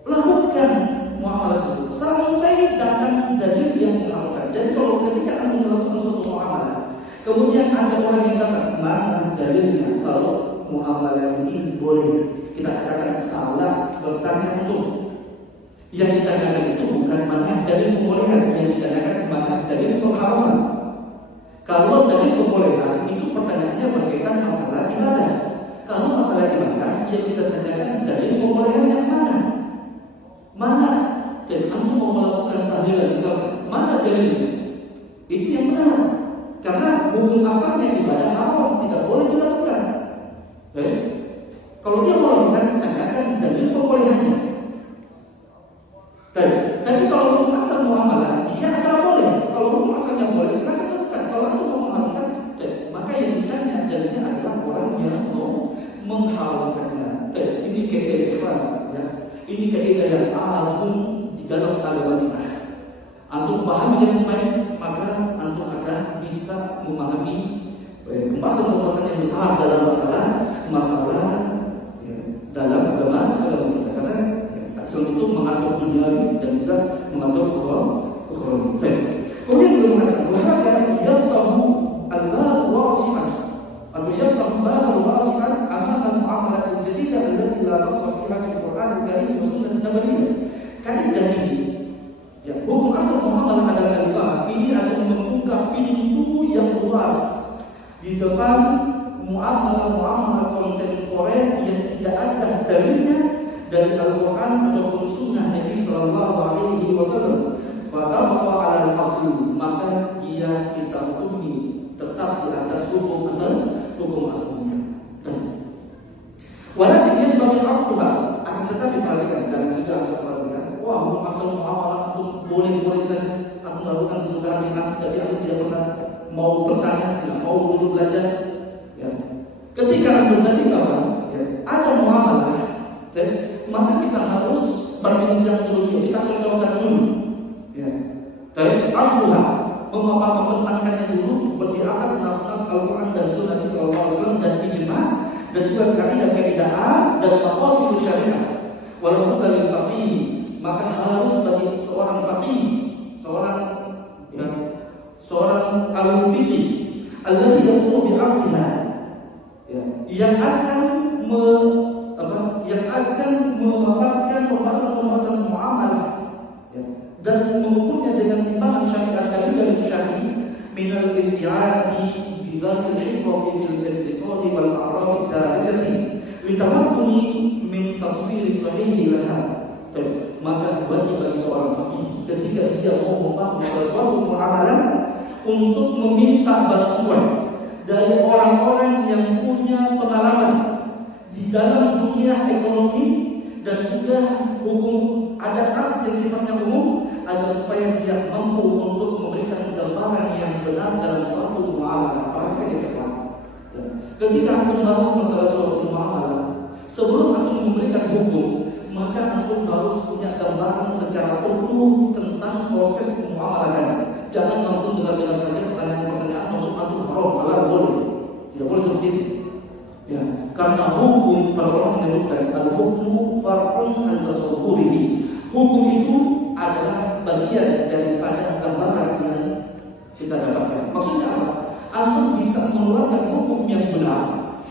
Lakukan muamalah itu sampai datang dalil yang mengharamkan. Jadi kalau ketika Anda melakukan suatu muamalah, kemudian ada orang yang kata mana dalilnya kalau muamalah ini boleh, kita katakan salah, bertanya untuk yang ditanyakan itu bukan mana dalil pembolehan, yang ditanyakan mana dalil pengharaman. Kalau dalil pembolehan itu pertanyaannya berkaitan masalah ibadah. Kalau masalah ibadah yang kita tanyakan dalil pembolehan yang mana? Mana? Dan Anda mau melakukan tahlilan misalnya, mana dalilnya? Itu yang benar. Karena hukum asalnya ibadah haram, tidak boleh dilakukan. Kalau dia bolehkan, tanyakan dalil pembolehannya. Tapi kalau hukum asal muamalah, dia adalah boleh. Kalau hukum asalnya boleh, silakan lakukan. Kalau Anda mau mengharamkan, maka yang ditanya dalilnya adalah orang yang mau mengharamkannya. Ini kaidah ikhwan, ya. Ini kaidah yang agung di dalam agama kita. Antum pahami dengan baik, maka antum akan bisa memahami pembahasan-pembahasan yang besar dalam masalah dalam agama kita, karena untuk mengatur dunia dan juga mengatur ukhrawi. Kemudian beliau mengatakan wahada yaftahu al-bab wasi'an atau yaftahu bab wasi'an amama al-muamalat al-jadidah allati la nassa fiha fi al-Qur'an al-Karim wa sunnah nabawiyyah. Kaidah ini, ya, hukum asal muamalah adalah riba. Ini akan membuka pintu yang luas di depan muamalah kontemporer yang tidak ada dalilnya dari Al-Quran ataupun Sunnah Nabi Sallallahu Alaihi Wasallam. Fatabqa ala al-asli, maka dia kita hukumi tetap di atas hukum asalnya. Walaupun dia bagi Al-Quran, akan tetapi perhatikan dan juga akan perhatikan. Wah, hukum asal muamalah itu boleh saja. Aku lakukan sesuka hati, tapi aku tidak pernah mau bertanya, tidak mau dulu belajar. Ya. Ketika anda tadi ya, ada muamalah, maka kita harus berbincang dulu, kita cocokkan dulu. Ya. Dan Al-Quran membentangkannya dulu di atas nas-nas Al-Quran dan Sunnah Nabi Sallallahu Alaihi Wasallam dan juga kaidah-kaidah dan maqasid syariah. Walaupun dari faqih, maka harus bagi seorang faqih, seorang alim fikih alladzi yaqumu bi'aqdiha, yang akan memaparkan pembahasan muamalah, dan mengukurnya dengan timbangan syariat dan syar'i min al-isti'anati bi dzalika al-hikmati fil intisab wal a'raf ad-darijati litamakkuni min taswir sahih laha. Maka wajib bagi seorang faqih ketika dia mau membahas suatu muamalah untuk meminta bantuan dari orang-orang yang punya pengalaman di dalam dunia ekonomi dan juga hukum adat yang sifatnya umum, agar supaya dia mampu untuk memberikan gambaran yang benar dalam suatu muamalah. Ketika antum bahas masalah suatu muamalah, sebelum antum memberikan hukum, maka antum harus punya gambaran secara utuh tentang proses muamalah. Jangan langsung dengar-dengar saja pertanyaan-pertanyaan maksud antum haram, halal, boleh. Tidak boleh seperti itu. Ya, karena hukum para ulama menyebutkan al-hukmu far'un an tasawwurihi. Hukum itu adalah bagian daripada gambaran yang kita dapatkan. Maksudnya apa? Antum bisa mengeluarkan hukum yang benar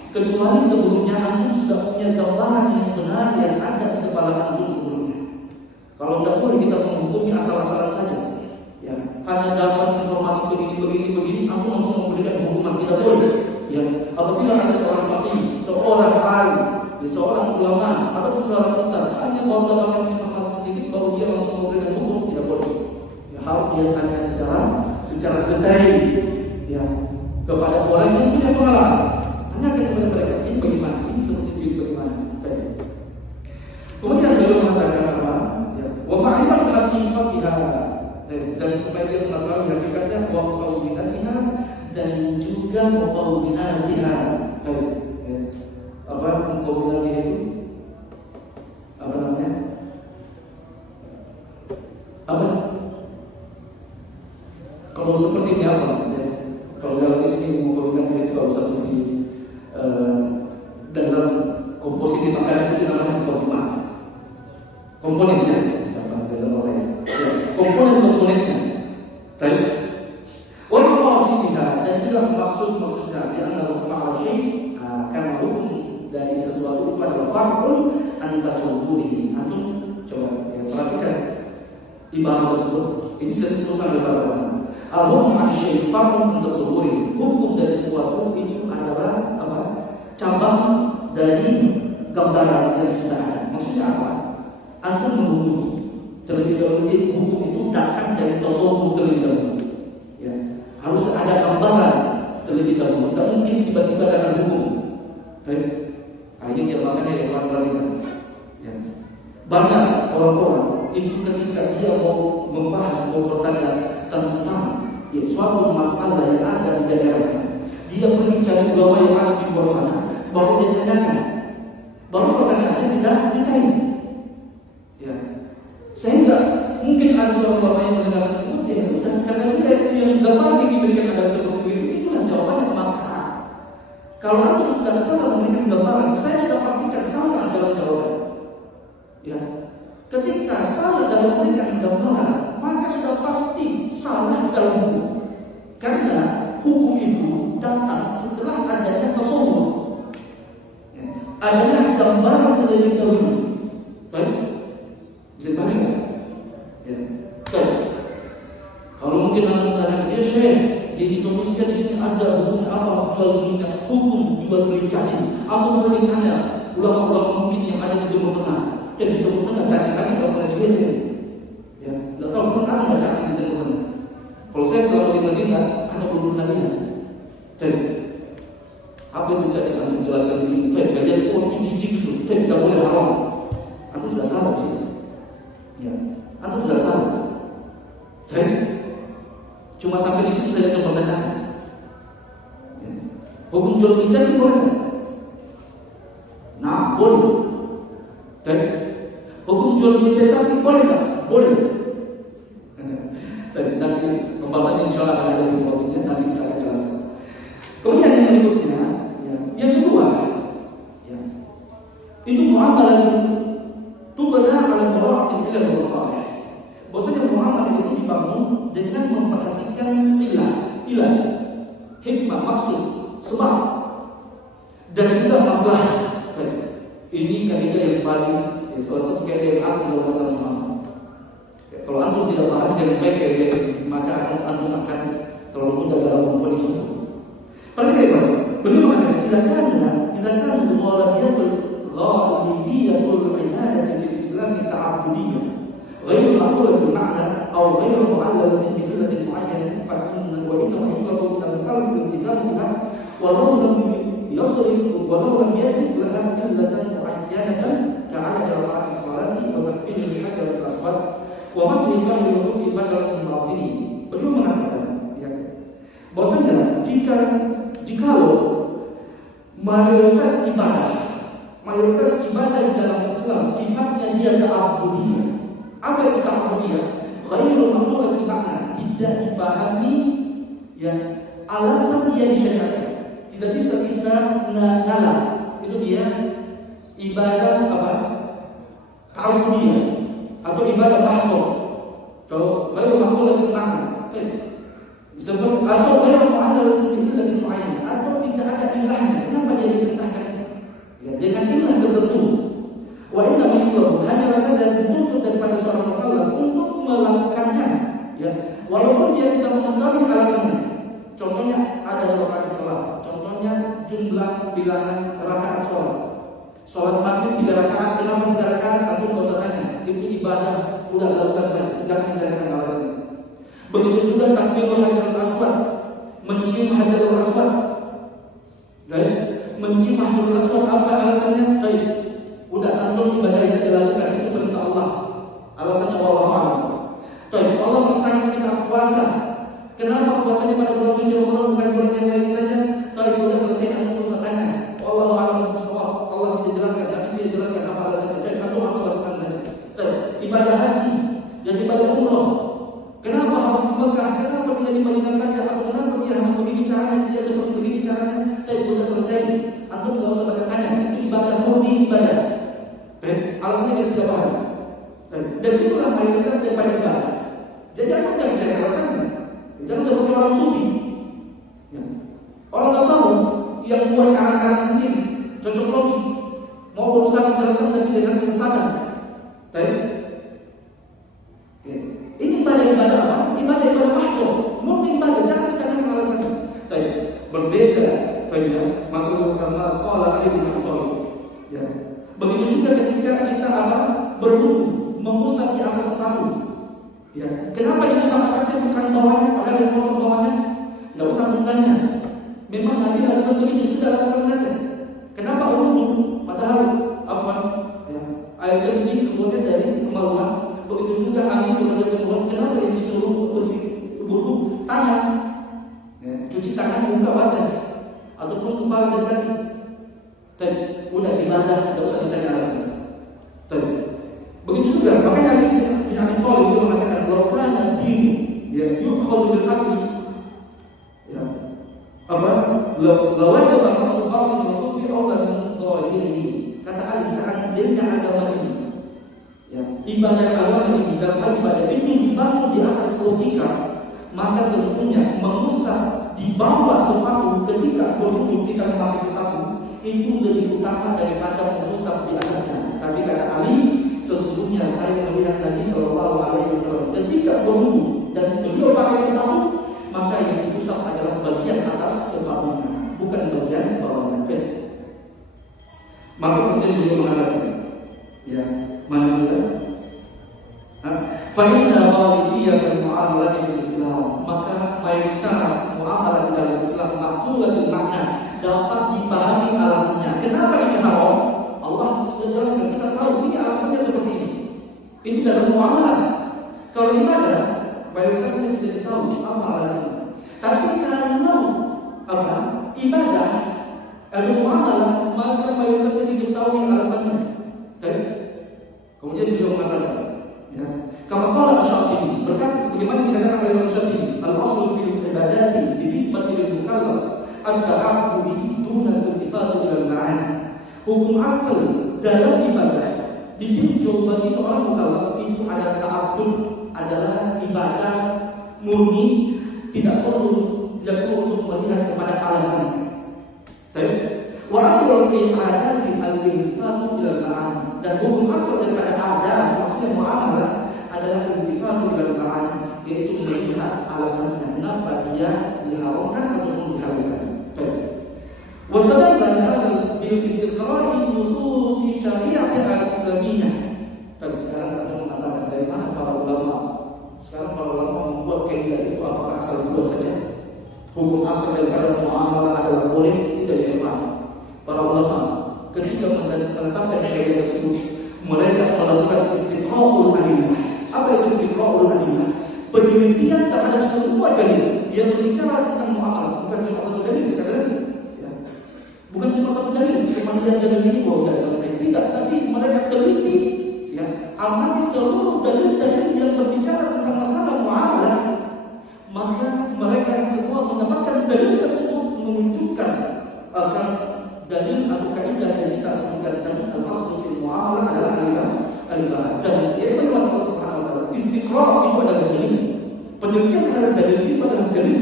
kecuali sebelumnya antum sudah punya gambaran yang benar yang ada di kepala antum sebelumnya. Kalau tidak boleh kita menghukumi asal-asalan saja. Ya, hanya dapat informasi begini, antum langsung memberikan hukuman, tidak boleh. Ya, apabila ada seorang faqih, seorang alim, seorang ulama ataupun seorang ustaz hanya baru dapatkan informasi sedikit baru dia langsung memberikan hukum, tidak boleh. Ya, harus dia tanya secara detail, ya, kepada orang yang punya pengalaman. Tanyakan kepada mereka, ini bagaimana, ini seperti ini bagaimana. Kemudian beliau mengatakan apa? Ya, wa ma'rifat haqiqatiha, dan supaya dia mengetahui hakikatnya, wa qawminatiha, dan juga muqawminatiha. Apa muqawminatiha itu? Apa namanya? Apa? Kalau seperti ini apa? Ya. Kalau dalam istilah muqawminatiha itu kalau seperti dalam komposisi makanan itu namanya muqawminat. Komponennya, komponen-komponennya. Baik. Dan juga maksudnya yang adalah ma'asyih, karena hukum dari sesuatu itu adalah far'un an tasawwurihi. Antum coba ya, perhatikan ibarat tersebut. Ini disebutkan oleh para ulama. Al-hukmu ma'asyih far'un an tasawwurihi. Hukum dari sesuatu itu adalah apa? Cabang dari gambaran yang sudah ada. Maksudnya apa? Antum menghukumi terlebih dahulu, hukum itu datang dari tasawwur terlebih dahulu. Harus ada gambaran terlebih dahulu. Tidak mungkin tiba-tiba datang hukum. Ini dia makanya yang perhatikan. Ya. Banyak orang-orang itu ketika dia mau membahas, mau bertanya tentang suatu masalah yang ada di daerahnya, dia pergi cari ulama yang ada di luar sana, baru dia tanyakan. Baru pertanyaannya tidak ditanya. Ya. Sehingga mungkin ada seorang ulama yang mendengar tersebut, ya sudah, karena dia yang gambar yang diberikan ada seperti itu, itulah jawabannya. Maka kalau antum sudah salah memberikan gambaran, saya sudah pastikan salah dalam jawaban. Ya, ketika salah dalam memberikan gambaran, maka sudah pasti salah dalam hukum. Karena hukum itu datang setelah adanya tasawwur, ya, adanya gambaran terlebih dahulu. Baik, bisa dipahami? Ya. Kalau mungkin anda mengatakan, ya Syekh, di Indonesia di sini ada hukum apa jual belinya, hukum jual beli cacing. Aku boleh tanya ulama-ulama mungkin yang ada di Timur Tengah. Ya di Timur Tengah cacing lagi kalau pernah dilihat ya. Ya, nggak tahu pernah ada nggak cacing di Timur Tengah. Kalau saya selalu di Madinah, ada belum pernah lihat. Jadi apa itu cacing? Anda menjelaskan begini. Tidak lihat itu jijik itu. Tidak boleh haram. Anda sudah salah sih. Ya, Anda sudah salah. Jadi cuma sampai di situ saja mempertanyakan. Ya. Hukum jual beli cacing boleh? Nah, boleh. Dan hukum jual beli sapi boleh tak? Boleh. Dan nanti pembahasannya insya Allah akan ada di bawahnya, nanti kita akan jelaskan. Kemudian yang berikutnya, ya, yang kedua, muamalah tubna ala mura'atil ilal masalih. Bahwasanya muamalah itu dibangun dengan memperhatikan ilah, hikmah, maksud, sebab dan juga masalah. Ini kaidah yang paling salah satu kaidah yang aku dalam masalah muamalah. Kalau antum tidak paham dengan baik kaidah ini, maka antum akan terlalu mudah dalam memponis hukum. Perhatikan, beliau mengatakan idza kana ghalibiyatul ibadati fil Islam ta'abbudiyyah ghairu maqulatul ma'na aw ghairu mu'allalatin bi fi'latin mu'ayyan fa inna wa inna ma yuqalu bil kalam bil iltizam biha wa lam yadrib laha illatan mu'ayyanatan ka'ala al salati wa takbir bil hajar al aswad wa masjid bil khufi badal min batini. Beliau mengatakan bahwasanya jikalau mayoritas ibadah di dalam Islam sifatnya dia ta'abudiyah. Apa itu ta'abudiyah? Ghairu maqulatil makna, tidak dipahami alasan dia disyariatkan. Tidak bisa kita nalar. Itu dia ibadah apa? Ta'abudiyah atau ibadah mahdoh. Atau ghairu maqulatil makna. Seperti atau ghairu mu'allalatin mu'ayyan, atau tidak ada ilahnya. Kenapa dia diperintahkan? Dengan ilah tertentu. Wa inna minkum hanyalah saja dituntut daripada seorang mukallaf untuk melakukannya. Walaupun dia tidak mengetahui alasannya. Contohnya ada rakaat salat. Contohnya jumlah bilangan rakaat salat. Salat maghrib 3 rakaat, kenapa 3 rakaat? Antum enggak usah tanya. Itu ibadah, udah lakukan saja. Jangan menanyakan alasannya. Begitu juga takbirul hajarul aswad, mencium hajarul aswad. Mencium hajarul aswad apa alasannya? Baik. Udah antum ibadah saja lakukan, itu perintah Allah. Alasannya wallahu a'lam. Baik, Allah menekankan kita puasa. Kenapa puasanya pada bulan suci Ramadan bukan bulan yang lain saja? Baik, udah selesai antum bertanya. Wallahu a'lam bishawab. Allah tidak jelaskan, tapi tidak jelaskan apa alasannya. Dan antum harus lakukan saja. Baik, ibadah haji dan ibadah umrah. Kenapa harus di Mekah? Kenapa tidak di Madinah saja? Atau kenapa dia harus begini caranya, tidak seperti begini caranya? Tapi sudah selesai. Antum tidak usah banyak tanya. Itu ibadah murni ibadah. Alasannya dia tidak paham. Dan itulah mayoritas daripada ibadah. Jadi antum jangan cari alasannya. Jangan seperti orang sufi. Orang tasawuf yang buat karang-karang sendiri, cocok logi, mau berusaha menjelaskan tapi dengan kesesatan. Ini ibadah apa? Ibadah mahdoh, murni ibadah, jangan dikatakan alasannya. Berbeda, maka kama qala Ali bin Abi Thalib. Begitu juga ketika kita berwudu, mengusap di atas sepatu. Kenapa diusap atasnya bukan bawahnya? Padahal yang kotor bawahnya, tidak usah bertanya. Memang Nabi lakukan begitu, sudah lakukan saja. Kenapa wudu? Padahal air kencing keluarnya dari kemaluan. Begitu juga angin keluar dari mulut. Kenapa yang disuruh bersih wudu tangan? Cuci tangan, buka wajah ataupun kepala dan kaki. Udah ibadah, tidak usah ditanya alasan. Begitu juga, makanya Ali bin Abi Thalib itu mengatakan lokana dini, yukhadu bil aqli. Lawajib al-mas'ul batin wa tufi awlan min zahirihi. Kata Ali, seandainya agama ini, ibadah agama ini dalam ibadah itu dibangun di atas logika, maka tentunya mengusap di bawah sepatu ketika berwudu kita memakai sepatu itu lebih utama daripada mengusap di atasnya. Tapi kata Ali, sesungguhnya saya melihat Nabi Shallallahu Alaihi Wasallam ketika berwudu dan beliau pakai sepatu, maka yang diusap adalah bagian atas sepatunya, bukan bagian bawahnya. Maka kemudian beliau mengatakan, mana dia? Fa'inna ghalibiyyatul mu'amalati fil Islam, maka mayoritas muamalah di dalam Islam maqulatul makna, dapat dipahami alasannya. Kenapa ini haram? Allah sudah jelaskan, kita tahu ini alasannya seperti ini. Ini dalam muamalah. Kalau ibadah, mayoritasnya tidak tahu apa alasannya. Tapi kalau ibadah, muamalah, maka mayoritasnya diketahui alasannya. Kemudian beliau mengatakan, kama qala Asy-Syafi'i, berkata sebagaimana dikatakan oleh Imam Syafi'i, al-aslu fil ibadati bi nisbati lil mukallaf at-ta'abbudi duna al-iltifat ila al-ma'ani. Hukum asal dalam ibadah ditinjau bagi seorang mukallaf itu adalah ta'abbud, adalah ibadah murni, tidak perlu untuk melihat kepada alasan. Wa aslul ibadati al-iltifatu ila al-ma'ani, dan hukum asal daripada adab, maksudnya muamalah adalah iltifatu ila al-ma'ani, yaitu melihat alasannya kenapa dia diharamkan ataupun dihalalkan. Wastadalla hadha bil istiqra'i nusus syariat al-islamiyah. Tapi sekarang ada mengatakan dari mana para ulama? Sekarang para ulama membuat kaidah itu apakah asal buat saja? Hukum asal daripada muamalah adalah boleh, tidak diharamkan. Para ulama ketika menetapkan kaidah tersebut, mereka melakukan istiqra'ul adillah. Apa itu istiqra'ul adillah? Penelitian terhadap semua dalil yang berbicara tentang muamalah, bukan cuma satu dalil sekali. Bukan cuma satu dalil, cuma lihat dalil ini bahwa sudah selesai, tidak. Tapi mereka teliti, amati seluruh dalil-dalil yang berbicara tentang masalah muamalah. Maka mereka semua mendapatkan dalil tersebut menunjukkan akan dalil atau kaidah yang kita sebutkan tadi, al-aslu fil muamalah adalah al-ibadah. Dan yaitu Allah Subhanahu wa taala, istiqra' itu adalah dalil. Penelitian terhadap dalil itu adalah dalil.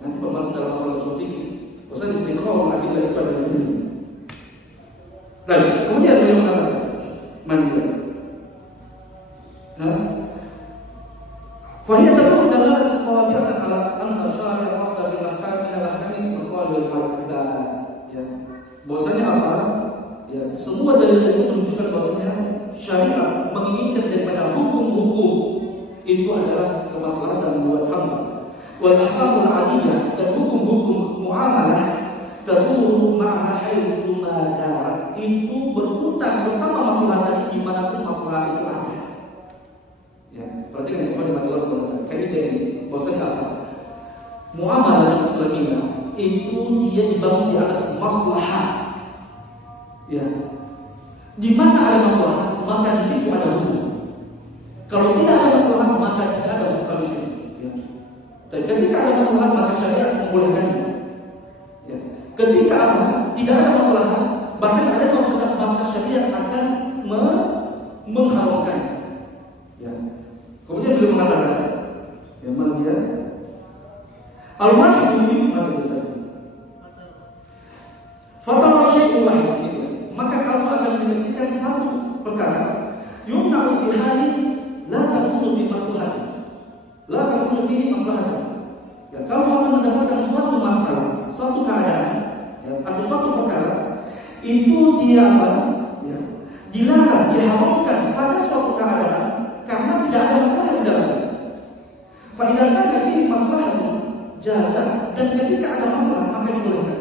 Nanti pembahasan dalam masalah usul fikih. Masalah istiqra' adalah itu adalah dalil. Dan kemudian beliau mengatakan, mana? Fahiyat tadullu dalalatan qawiyatan ala anna syari'a qasda bil ahkam min al-ahkam masalih al-ibad. Ya. Bahwasanya apa? Ya, semua dalil itu menunjukkan bahwasanya syariat menginginkan daripada hukum-hukum itu adalah kemaslahatan buat hamba. Wal ahkamul 'adiyah, dan hukum-hukum muamalah taduru ma'a haitsu ma darat, itu berputar bersama masalah tadi dimanapun masalah itu ada. Ya, berarti kan kepada Allah SWT kaidah ini bahwasanya apa? Muamalah Islamiyah itu dia dibangun di atas maslahah. Ya. Di mana ada masalah, maka di situ ada hukum. Kalau tidak ada masalah, maka tidak ada hukum di situ. Ya. Dan ketika ada masalah, maka syariat membolehkannya. Ya. Ketika tidak ada masalah, bahkan ada masalah, maka syariat akan mengharamkan. Ya. Kemudian beliau mengatakan, yang mana dia? Al-wahid ini mana dia tadi? Fatwa syai'un wahid. Maka kamu akan menyaksikan satu perkara, yumna'u fi halin la takunu fi maslahati. La takunu fi maslahati. Ya, kamu akan mendapatkan suatu masalah, suatu keadaan, ya, atau suatu perkara itu dia ya, dilarang, diharamkan pada suatu keadaan karena tidak ada masalah di dalamnya. Fa idza kana fihi maslahatun jaza, dan ketika ada masalah maka dibolehkan.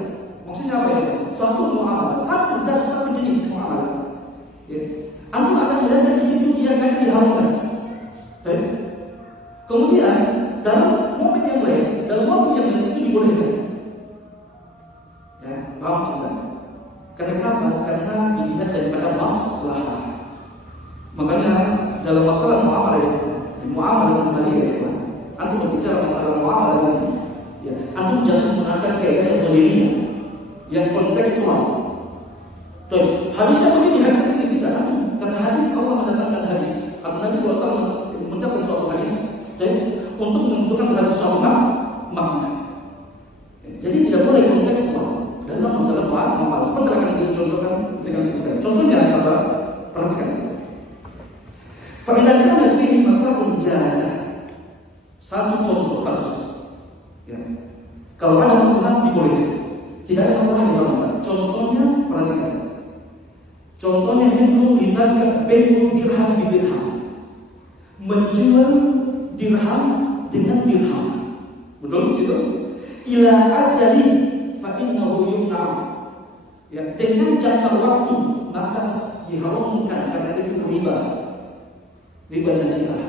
Maksudnya apa ya? Suatu muamalah, satu jenis muamalah. Ya. Anda akan melihat di situ dia akan diharamkan. Kemudian dalam momen yang lain, dalam waktu yang lain itu dibolehkan. Ya, paham sudah? Kenapa? Karena dilihat daripada masalah. Makanya dalam masalah muamalah kembali ya, Anda berbicara masalah muamalah ini, ya, Anda jangan menggunakan kaidah zahiriyah yang kontekstual. Dan hadisnya begini, hadis ini tidak. Karena hadis Allah mendatangkan hadis, atau Nabi SAW mengucapkan suatu hadis, dan untuk menunjukkan terhadap suatu makna. Jadi tidak boleh kontekstual dalam masalah muamalah. Sebentar akan dicontohkan dengan sebutkan. Contohnya apa? Perhatikan. Fa'idah kana fihi maslahun jazah. Satu contoh kasus. Ya. Kalau ada masalah dibolehkan. Tidak ada masalah di dalamnya. Contohnya, perhatikan. Contohnya itu ditanya bai'u dirham bi dirham. Menjual dirham dengan dirham. Betul di situ? Ila ajali fa innahu yumna'. Ya, dengan jangka waktu maka diharamkan karena itu riba. Riba nasiah.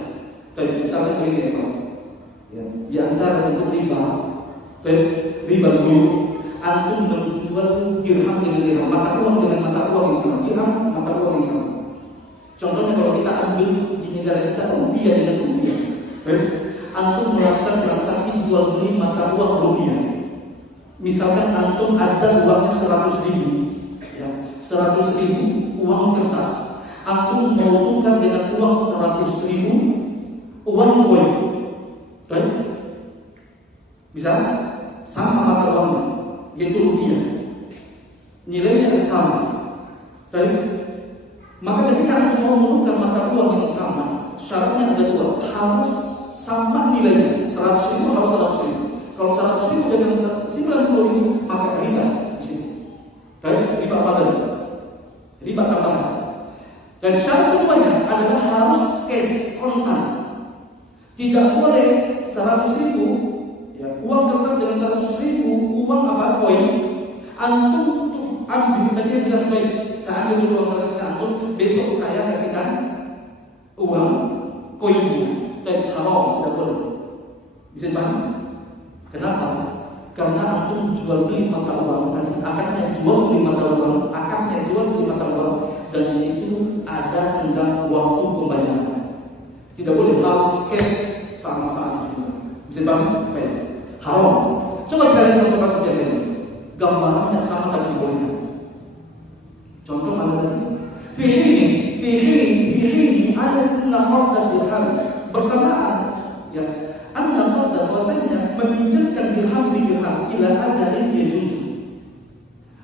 Dan misalnya begini, Pak. Ya, di antara bentuk riba, riba buyur. Antum menjual dirham dengan dirham, mata uang dengan mata uang yang sama, dirham mata uang yang sama. Contohnya kalau kita ambil di negara kita rupiah dengan rupiah, antum melakukan transaksi jual beli mata uang rupiah. Misalkan antum ada uangnya 100.000, ya, 100.000 uang kertas, antum mau tukar dengan uang 100.000 uang koin, right? Bisa? Sama mata uangnya, yaitu rupiah, nilainya sama, right? Maka ketika antum mau menukar mata uang yang sama, syaratnya ada dua, harus sama nilainya. 100.000 harus 100.000. Kalau 100.000 dengan 90.000 maka riba di sini. Baik, riba apa tadi? Riba tambahan. Dan syarat keduanya adalah harus cash kontan. Tidak boleh 100.000 ya, uang kertas dengan 100.000 uang apa koin. Antum ambil tadi yang bilang baik, saya ambil uang kertas antum, besok saya kasihkan uang koinnya. Dan haram, tidak boleh. Bisa dipahami? Kenapa? Karena antum jual beli mata uang tadi, akadnya jual beli mata uang, akadnya jual beli mata uang, dan di situ ada tentang waktu pembayaran. Tidak boleh harus cash sama saat juga. Bisa dipahami? Baik. Haram. Coba kita lihat contoh kasus yang lain. Gambarannya sama tapi boleh. Contoh mana tadi? Fihi ada naqad dan dirham bersamaan. Ya, an-naqad dan bahasanya meminjamkan dirham di dirham ila ajalin yajuz.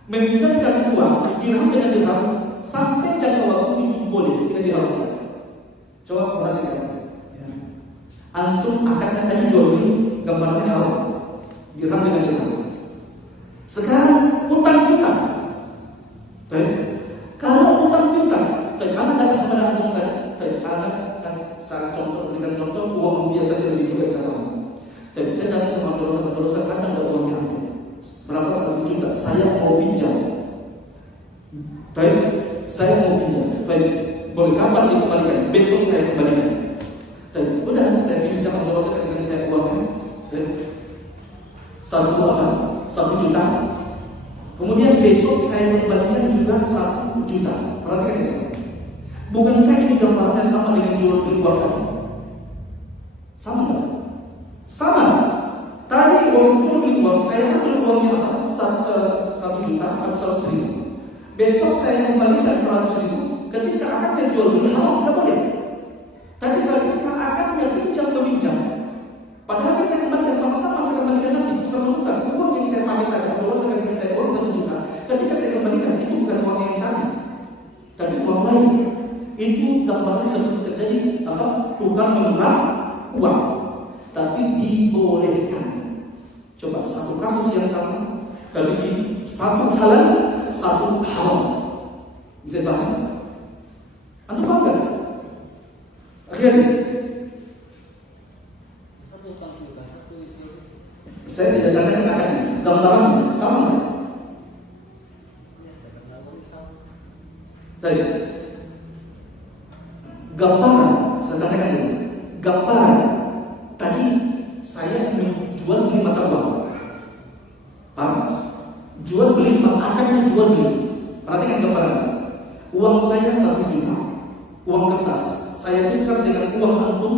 Meminjamkan uang dirham dengan dirham sampai jangka waktu itu boleh, tidak diharamkan. Coba perhatikan. Ya. Antum akan tadi jual beli gambarnya haram. Dirham dengan dirham. Sekarang utang-utang. Baik. Kalau utang-utang, anak datang kepada antum tadi, anak kan saat contoh berikan contoh uang biasa lebih mudah kita tahu. Tapi saya datang sama dosa datang ke uangnya antum. Berapa 1 juta? Saya mau pinjam. Baik, saya mau pinjam. Baik, boleh kapan dikembalikan? Besok saya kembalikan. Dan udah saya pinjam atau saya kasihkan saya uangnya. Dan 1 juta. Kemudian besok saya kembalikan juga 1 juta. Perhatikan ini. Bukankah ini gambarnya sama dengan jual beli uang kamu? Sama nggak? Sama. Tadi uang jual beli uang, saya ambil uangnya apa? 1 juta atau 100.000. Besok saya kembalikan 100.000. Ketika akadnya jual beli haram, tidak boleh. Tapi ketika akadnya pinjam meminjam, padahal kan saya kembalikan sama-sama, saya kembalikan nanti. Bukan menukar uang yang saya pakai tadi, atau saya kasih saya uang 1 juta. Ketika saya kembalikan itu bukan uang yang tadi, tapi uang lain. Itu gambarnya seperti terjadi apa? Tukar menukar uang, tapi dibolehkan. Coba satu kasus yang sama, tapi di satu halal, satu haram. Bisa paham? Anda paham kan? Akhirnya saya tidak katakan gambaran sama. Tadi gambaran, saya katakan dulu. Gambaran tadi saya menjual beli mata uang. Paham? Jual beli, makanya jual beli. Perhatikan gambaran. Uang saya 1 juta, uang kertas. Saya tukar dengan uang antum,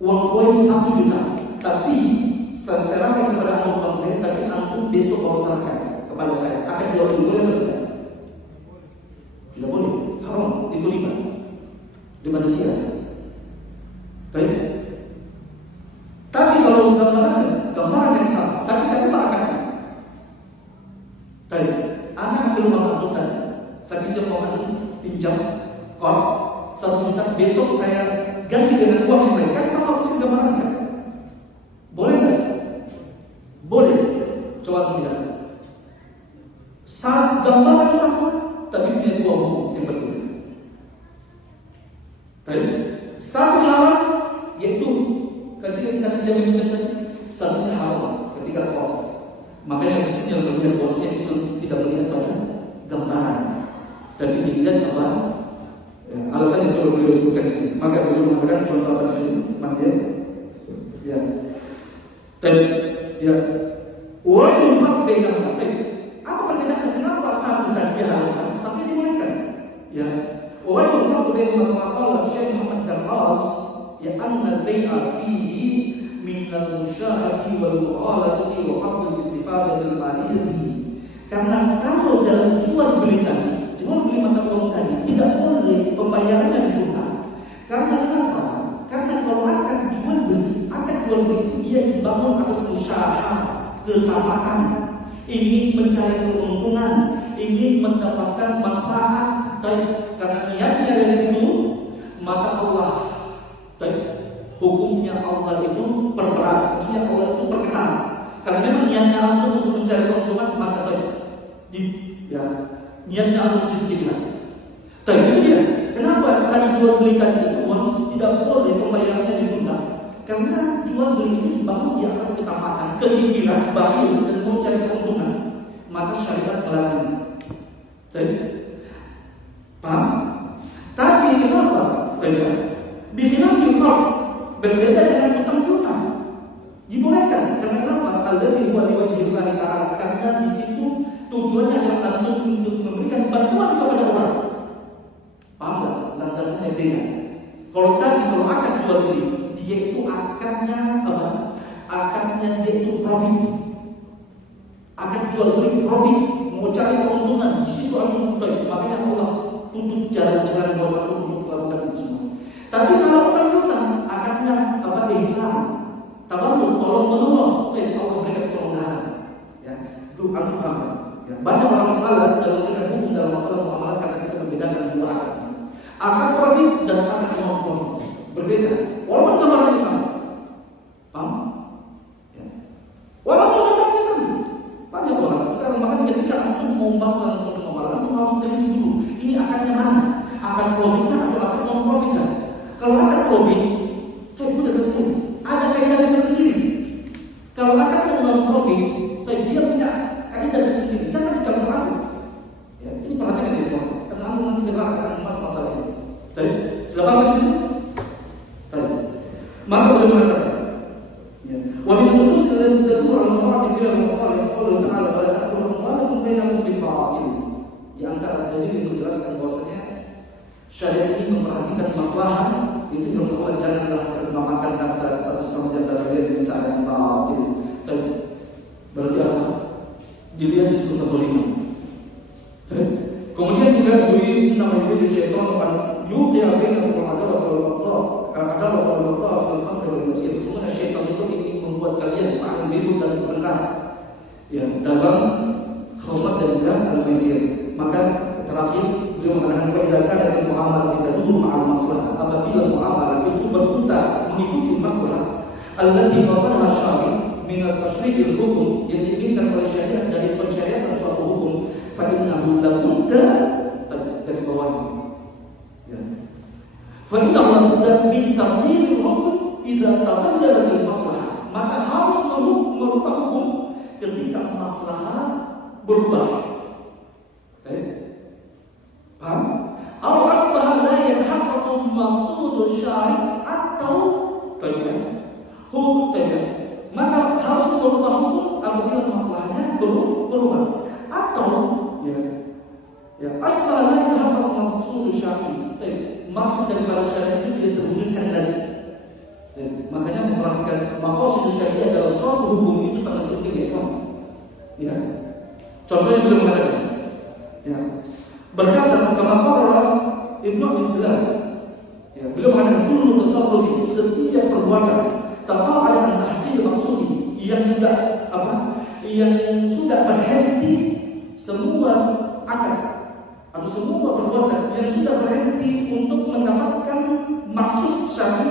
uang koin 1 juta. Tapi saya serahkan kepada antum uang saya, tapi antum besok baru serahkan kepada saya. Akan jual beli boleh tidak? Tidak boleh. Haram. Itu riba. Di manusia. Baik. Tapi kalau gambaran yang sama, tapi saya ubah akadnya. Baik. Anak ambil uang antum tadi, saya pinjam uang antum, pinjam kor 1 juta. Besok saya ganti dengan uang yang lain. Kan sama persis gambarannya. Boleh nggak? Boleh. Coba antum lihat. Saat gambaran sama, tapi punya 2 hukum yang berbeda. Baik. Satu haram yaitu ketika kita pinjam tadi, satu haram ketika kor. Makanya di sini yang melihat bosnya itu tidak melihat pada gambaran, tapi dilihat apa? Ya, alasannya coba beliau sebutkan di sini. Maka beliau mengatakan contoh apa di sini? Makanya, ya, dan ya, wajib hak pegang hak. Apa perbedaannya? Kenapa satu dan dia haramkan, satu dimulaikan? Ya, wajib hak pegang maka Syekh Muhammad Darras, ya anna al-bay'a fihi min al-musyahati wal mughalatati wa qasd al-istifadati al-maliyati Karena kalau dalam jual beli mata uang tadi tidak boleh pembayarannya ditunda. Karena kenapa? Karena kalau akan jual beli itu dia dibangun atas usaha, ketamaan, ingin mencari keuntungan, ingin mendapatkan manfaat. Karena niatnya dari situ, maka Allah hukumnya Allah itu perberat, hukumnya Allah itu perketat. Karena memang niatnya Allah untuk mencari keuntungan, maka niatnya Allah sedikit. Tapi itu dia. Kenapa tadi jual beli tadi itu uang tidak boleh pembayarannya ditunda? Karena jual beli itu dibangun di atas ketamakan, kegigihan, bakhil dan mau cari keuntungan, maka syariat melarang. Paham? Tapi kenapa? Bikinlah firman berbeda dengan utang piutang. Dibolehkan. Karena kenapa? Alladzi huwa liwajhillah ta'ala. Karena di situ tujuannya adalah untuk memberikan bantuan kepada orang. Paham tak? Landasannya beda. Kalau akan jual beli, dia itu akadnya apa? Akadnya dia itu profit. Akan jual beli profit, mau cari keuntungan. Di situ aku tuntut. Makanya Allah tuntut jalan-jalan buat aku untuk melakukan itu semua. Tapi kalau utang piutang, akadnya apa? Ihsan. Tabarruk, tolong menolong. Allah berikan pertolongan. Ya, itu apa? Ya, banyak orang salah dalam memberikan hukum dalam masalah muamalah karena kita membedakan dua akad. Akad profit dan akad non profit berbeda. Walaupun gambarnya sama. Paham? Ya. Walaupun gambarnya sama. Banyak orang sekarang makanya ketika antum mau membahas tentang muamalah, antum harus teliti dulu. Ini akadnya mana? Akad profit atau akad non profit? Kalau akad profit, itu sudah selesai. Ada kaidah tersendiri. Kalau akad non profit, dia punya kaidah tersendiri. Jangan dicampur aduk. Ya, ini perhatikan ya, teman. Karena antum nanti kita akan membahas masalah ini. Tadi, sudah paham di sini? Tadi. Maka boleh mengatakan, ya. Wa min nusus allati tadullu ala mawaqif ila masalih qawlu ta'ala wa la ta'kulu amwalakum bainakum bil batil. Di antara dalil yang menjelaskan bahwasanya syariat ini memperhatikan maslahat, itu yang Allah janganlah termakan antara satu sama antara lain dengan cara yang batil. Dan berarti apa? Dilihat di situ kelima. Kemudian juga duri namanya di syaitan akan yuqi bainakum adalah fil khamr wal masir. Sebenarnya syaitan itu ingin membuat kalian saling ribut dan bertengkar. Ya, dalam khamr dan juga al-masir. Maka terakhir beliau mengatakan faedah dari muamalah kita dulu ma'al masalah. Apabila muamalah itu berputar mengikuti masalah allati fasalaha syari' min at-tashri'il hukum yang diinginkan oleh syariat dari pensyariatan suatu hukum, fa innahu la budda garis bawah ini. Ya. Fa innahu la budda min taghyiril hukum idza taghayyara al masalah. Maka harus merubah hukum ketika masalah berubah. Paham? Atau asbaha la yatahaqqaqu maqsudul syari' atau hukum maka harus merubah hukum apabila masalahnya berubah. Atau asbaha la yatahaqqaqu maqsudul syari'. Maksud daripada syariat itu tidak terwujudkan lagi. Makanya memperhatikan maqasid syariah dalam suatu hukum itu sangat penting ya, kawan. Ya. Contohnya beliau mengatakan, ya. Berkata kama qala Ibnu Islam, ya, beliau mengatakan kullu tasarruf, setiap perbuatan taqa'ala an tahsil maqsudi yang sudah berhenti, semua akad atau semua perbuatan yang sudah berhenti untuk mendapatkan maksud syar'i,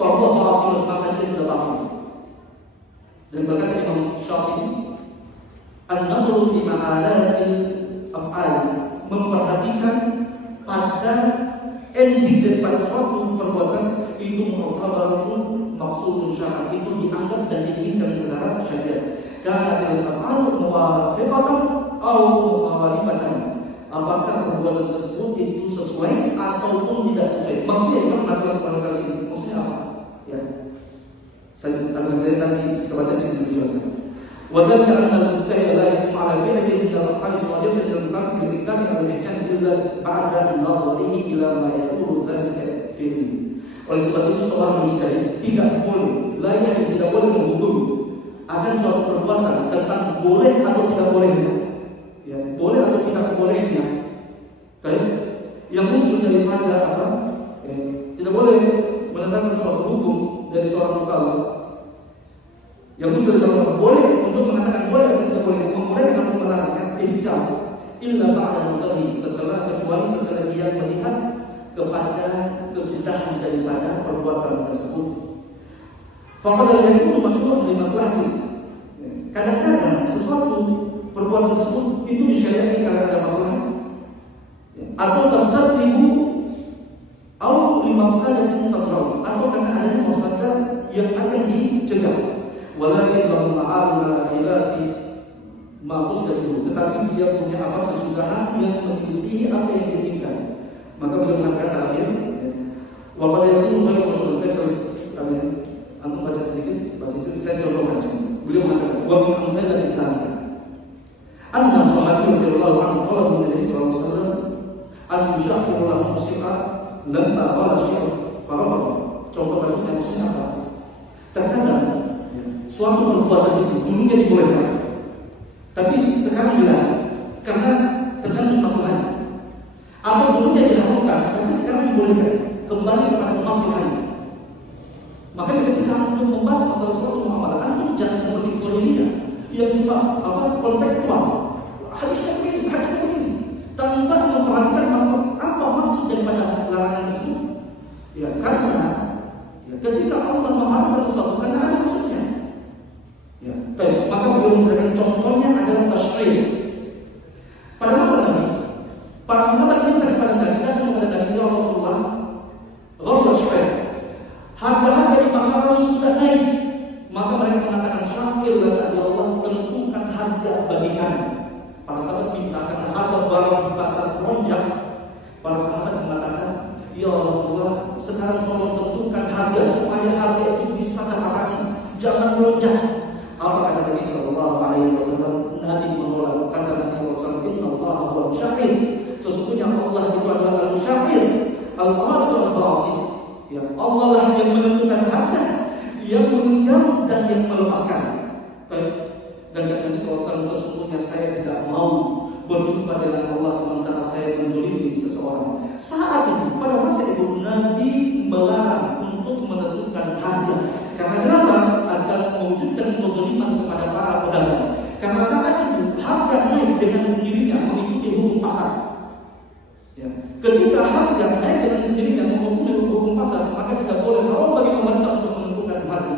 fa huwa batil, maka dia sudah batil. Dan berkata Imam Syafi'i, an-nadhru fi ma'alatil af'al, memperhatikan pada ending daripada suatu perbuatan itu mu'tabarun maksudun syar'i, itu dianggap dan diinginkan secara syariat. Karena al-af'al muwafiqatan atau mukhalifatan, apakah perbuatan tersebut itu sesuai ataupun tidak sesuai. Maksudnya itu adalah sebuah kali. Maksudnya apa? Ya, saya nanti sebagian sini dijelaskan. وذلك أن المجتهد لا يقوم على فعل من الأفعال الصالحة إلى المكان بالإمكان على الإحسان إلا بعد نظره إلى ما يقول ذلك فيه. Oleh sebab itu seorang mujtahid tidak boleh menghukum akan suatu perbuatan tentang boleh atau tidak bolehnya. Ya. yang muncul daripada apa? Tidak boleh menetapkan suatu hukum dari seorang mukallaf. Yang muncul dari seorang mukallaf boleh untuk mengatakan boleh atau tidak boleh, memulai dengan melarangnya hijab illa ba'da mutadhi, kecuali setelah dia melihat kepada kesudahan daripada perbuatan tersebut. Faqad yakunu masyru'an li maslahati. Kadang-kadang sesuatu perbuatan tersebut itu disyariatkan karena ada masalah, atau tasdaqu atau limafsadatin tadraw, atau karena adanya mafsadah yang akan dicegah. Walakin lahu ma'al ala khilafi ma qusdatu, tetapi dia punya apa kesudahan yang mengisi apa yang diinginkan. Maka beliau mengatakan akhir wa qad yakunu ghairu masyru'an. Antum baca sedikit, saya contohkan sini. Beliau mengatakan wa min amsalati dzalika anna sahabat radhiyallahu anhu qala Nabi sallallahu alaihi wasallam an yushaqiru lahu si'a lamma qala syi'ar farqa. Contoh kasusnya maksudnya apa? Terkadang suatu perbuatan itu dulunya dibolehkan, tapi sekarang dilarang karena tergantung masalahnya. Atau dulunya diharamkan, tapi sekarang dibolehkan, kembali kepada masalahnya. Maka ketika untuk membahas masalah suatu muamalah, antum jangan seperti Quraisy yang cuma apa kontekstual, harusnya begini, tanpa memperhatikan masalah apa maksud daripada larangan tersebut. Ya, karena ketika Allah mengharamkan sesuatu karena ada maksudnya. Ya, baik, maka beliau memberikan contohnya adalah tasyri'. Pada masa Nabi, para sahabat minta kepada Nabi, ya Rasulullah, ghalla syai'. Harga-harga di pasaran sudah naik, maka mereka mengatakan syakir ya Allah, tentukan harga bagi kami. Para sahabat minta karena harga barang di pasar melonjak. Para sahabat mengatakan, ya Rasulullah, sekarang tolong tentukan harga supaya harga itu bisa teratasi, jangan melonjak. Apa kata Nabi Sallallahu Alaihi Wasallam? Nabi menolak. Kata Nabi Sallallahu Alaihi Wasallam, Inna Allah huwa syakir. Sesungguhnya Allah itu adalah al-syakir, al-qadir al-basir. Ya, Allah lah yang menentukan harga, yang mengenggam dan yang melepaskan. Dan kata Nabi SAW, sesungguhnya saya tidak mau berjumpa dengan Allah sementara saya menzalimi seseorang. Saat itu, pada masa itu Nabi melarang untuk menentukan harga. Karena kenapa? Agar mewujudkan kezaliman kepada para pedagang. Karena saat itu harga naik dengan sendirinya mengikuti hukum pasar. Ya. Ketika harga naik dengan sendirinya mengikuti hukum pasar, maka tidak boleh haram bagi pemerintah untuk menentukan harga.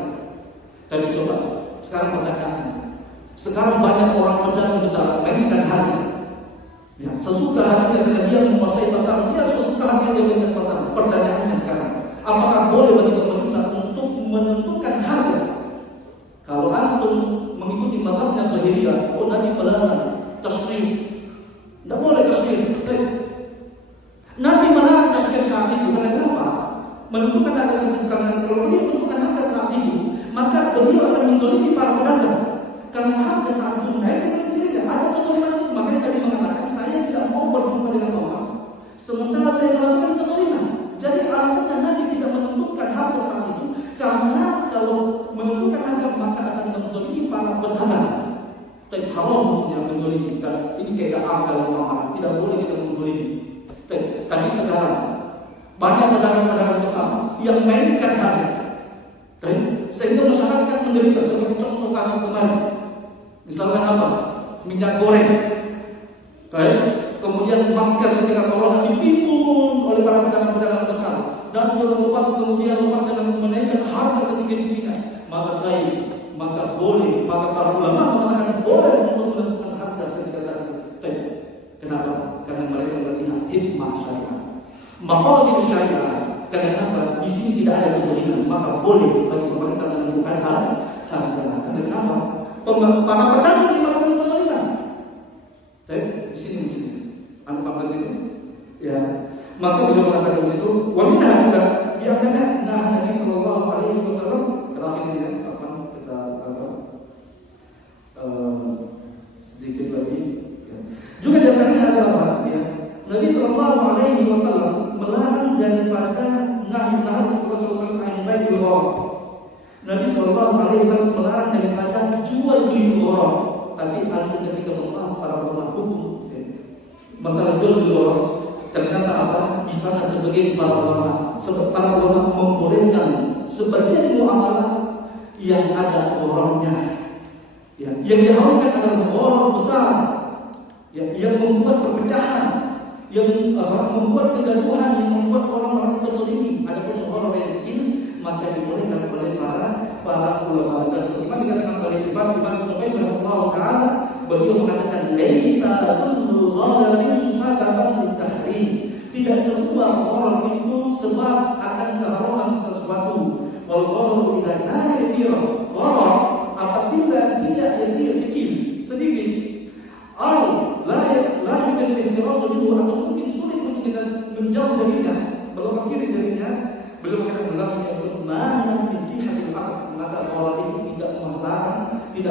Tapi coba sekarang pertanyaannya, sekarang banyak orang pedagang besar mainkan harga. Ya, sesuka hatinya karena dia menguasai pasar, dia sesuka hatinya dia mainkan pasar. Pertanyaannya sekarang, apakah boleh bagi pemerintah untuk menentukan harga? Kalau antum mengikuti mazhabnya Zahiriyah, Nabi melarang tasyrih, tidak boleh tasyrih. Nabi melarang tasyrih saat itu karena kenapa? Menentukan harga saat itu, karena kalau dia menentukan harga saat itu, maka beliau akan menzalimi para pedagang. Karena harga saat itu naik dengan sendirinya, ada kezaliman itu. Makanya tadi mengatakan saya tidak mau berjumpa dengan Allah sementara saya melakukan kezaliman. Jadi alasannya Nabi tidak menentukan harga saat itu karena kalau menentukan harga maka akan menzalimi para pedagang. Tapi haram yang menzalimi. Ini kayak akal muamalah, tidak boleh kita menzalimi. Tapi sekarang banyak pedagang-pedagang besar yang mainkan harga, sehingga masyarakat menderita. Seperti contoh kasus kemarin, misalkan apa? Minyak goreng, kemudian masker ketika corona ditimbun oleh para pedagang-pedagang besar, dan lepas dengan menaikkan harga setinggi-tingginya. Maka boleh, maka para ulama mengatakan boleh untuk menentukan harga ketika saat itu. Kenapa? Karena mereka melihat hikmah syariat, maqasid syariat. Kenapa? Di sini tidak ada kezaliman, maka boleh bagi pemerintah menentukan harga. Karena kenapa? Para pedagang di mana kezaliman. Di sini, anggap di sini. Ya, maka beliau mengatakan di situ, wa minha juga yang kata Nabi Sallallahu Alaihi Wasallam terakhir ini apa kita sedikit lagi. Ya. Juga di antaranya adalah ya, Nabi Sallallahu Alaihi Wasallam melarang daripada nahi Rasulullah SAW. Nabi Sallallahu Alaihi Wasallam melarang daripada jual beli orang. Tapi antum ketika membahas para ulama hukum masalah jual beli orang, Ternyata apa? Di sana sebagian para ulama membolehkan sebagian muamalah yang ada orangnya. Ya, yang diharamkan adalah orang besar, ya, yang membuat perpecahan, yang membuat kegaduhan, yang membuat orang merasa terzalimi. Adapun orang yang kecil maka dibolehkan oleh para ulama. Dan sebagaimana dikatakan oleh Imam Qayyim rahimahullah taala, beliau mengatakan laisa kullu ghalarin sababan litahrim. Tidak semua orang itu sebab akan keharaman sesuatu. Wal ghararu idza kana yasira. Gharar apabila tidak yasir, kecil, sedikit, atau la yumkin al-ihtiraz minhu, atau mungkin sulit untuk kita menjauh darinya, berlepas diri darinya. Belum mengatakan mana menjihadil akad, maka orang itu tidak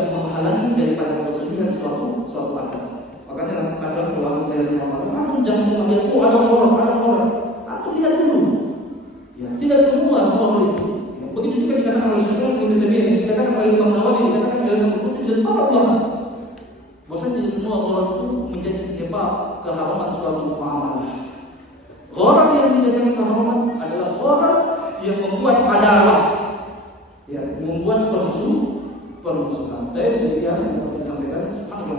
menghalangi daripada persediaan suatu akad. Makanya kadang keluar dari Ramadan, jangan cuma lihat ada orang, atau lihat dulu. Ya, tidak semua orang itu. Begitu juga dikatakan oleh Syekh Ibnu Taimiyah, dikatakan oleh Imam Nawawi, dikatakan oleh Imam Qurtubi dan para ulama. Bahwasanya tidak semua orang itu menjadi penyebab keharaman suatu muamalah. Orang yang menjadikan keharaman adalah orang yang membuat adalah, ya, membuat permusuhan. Tapi yang disampaikan subhanallah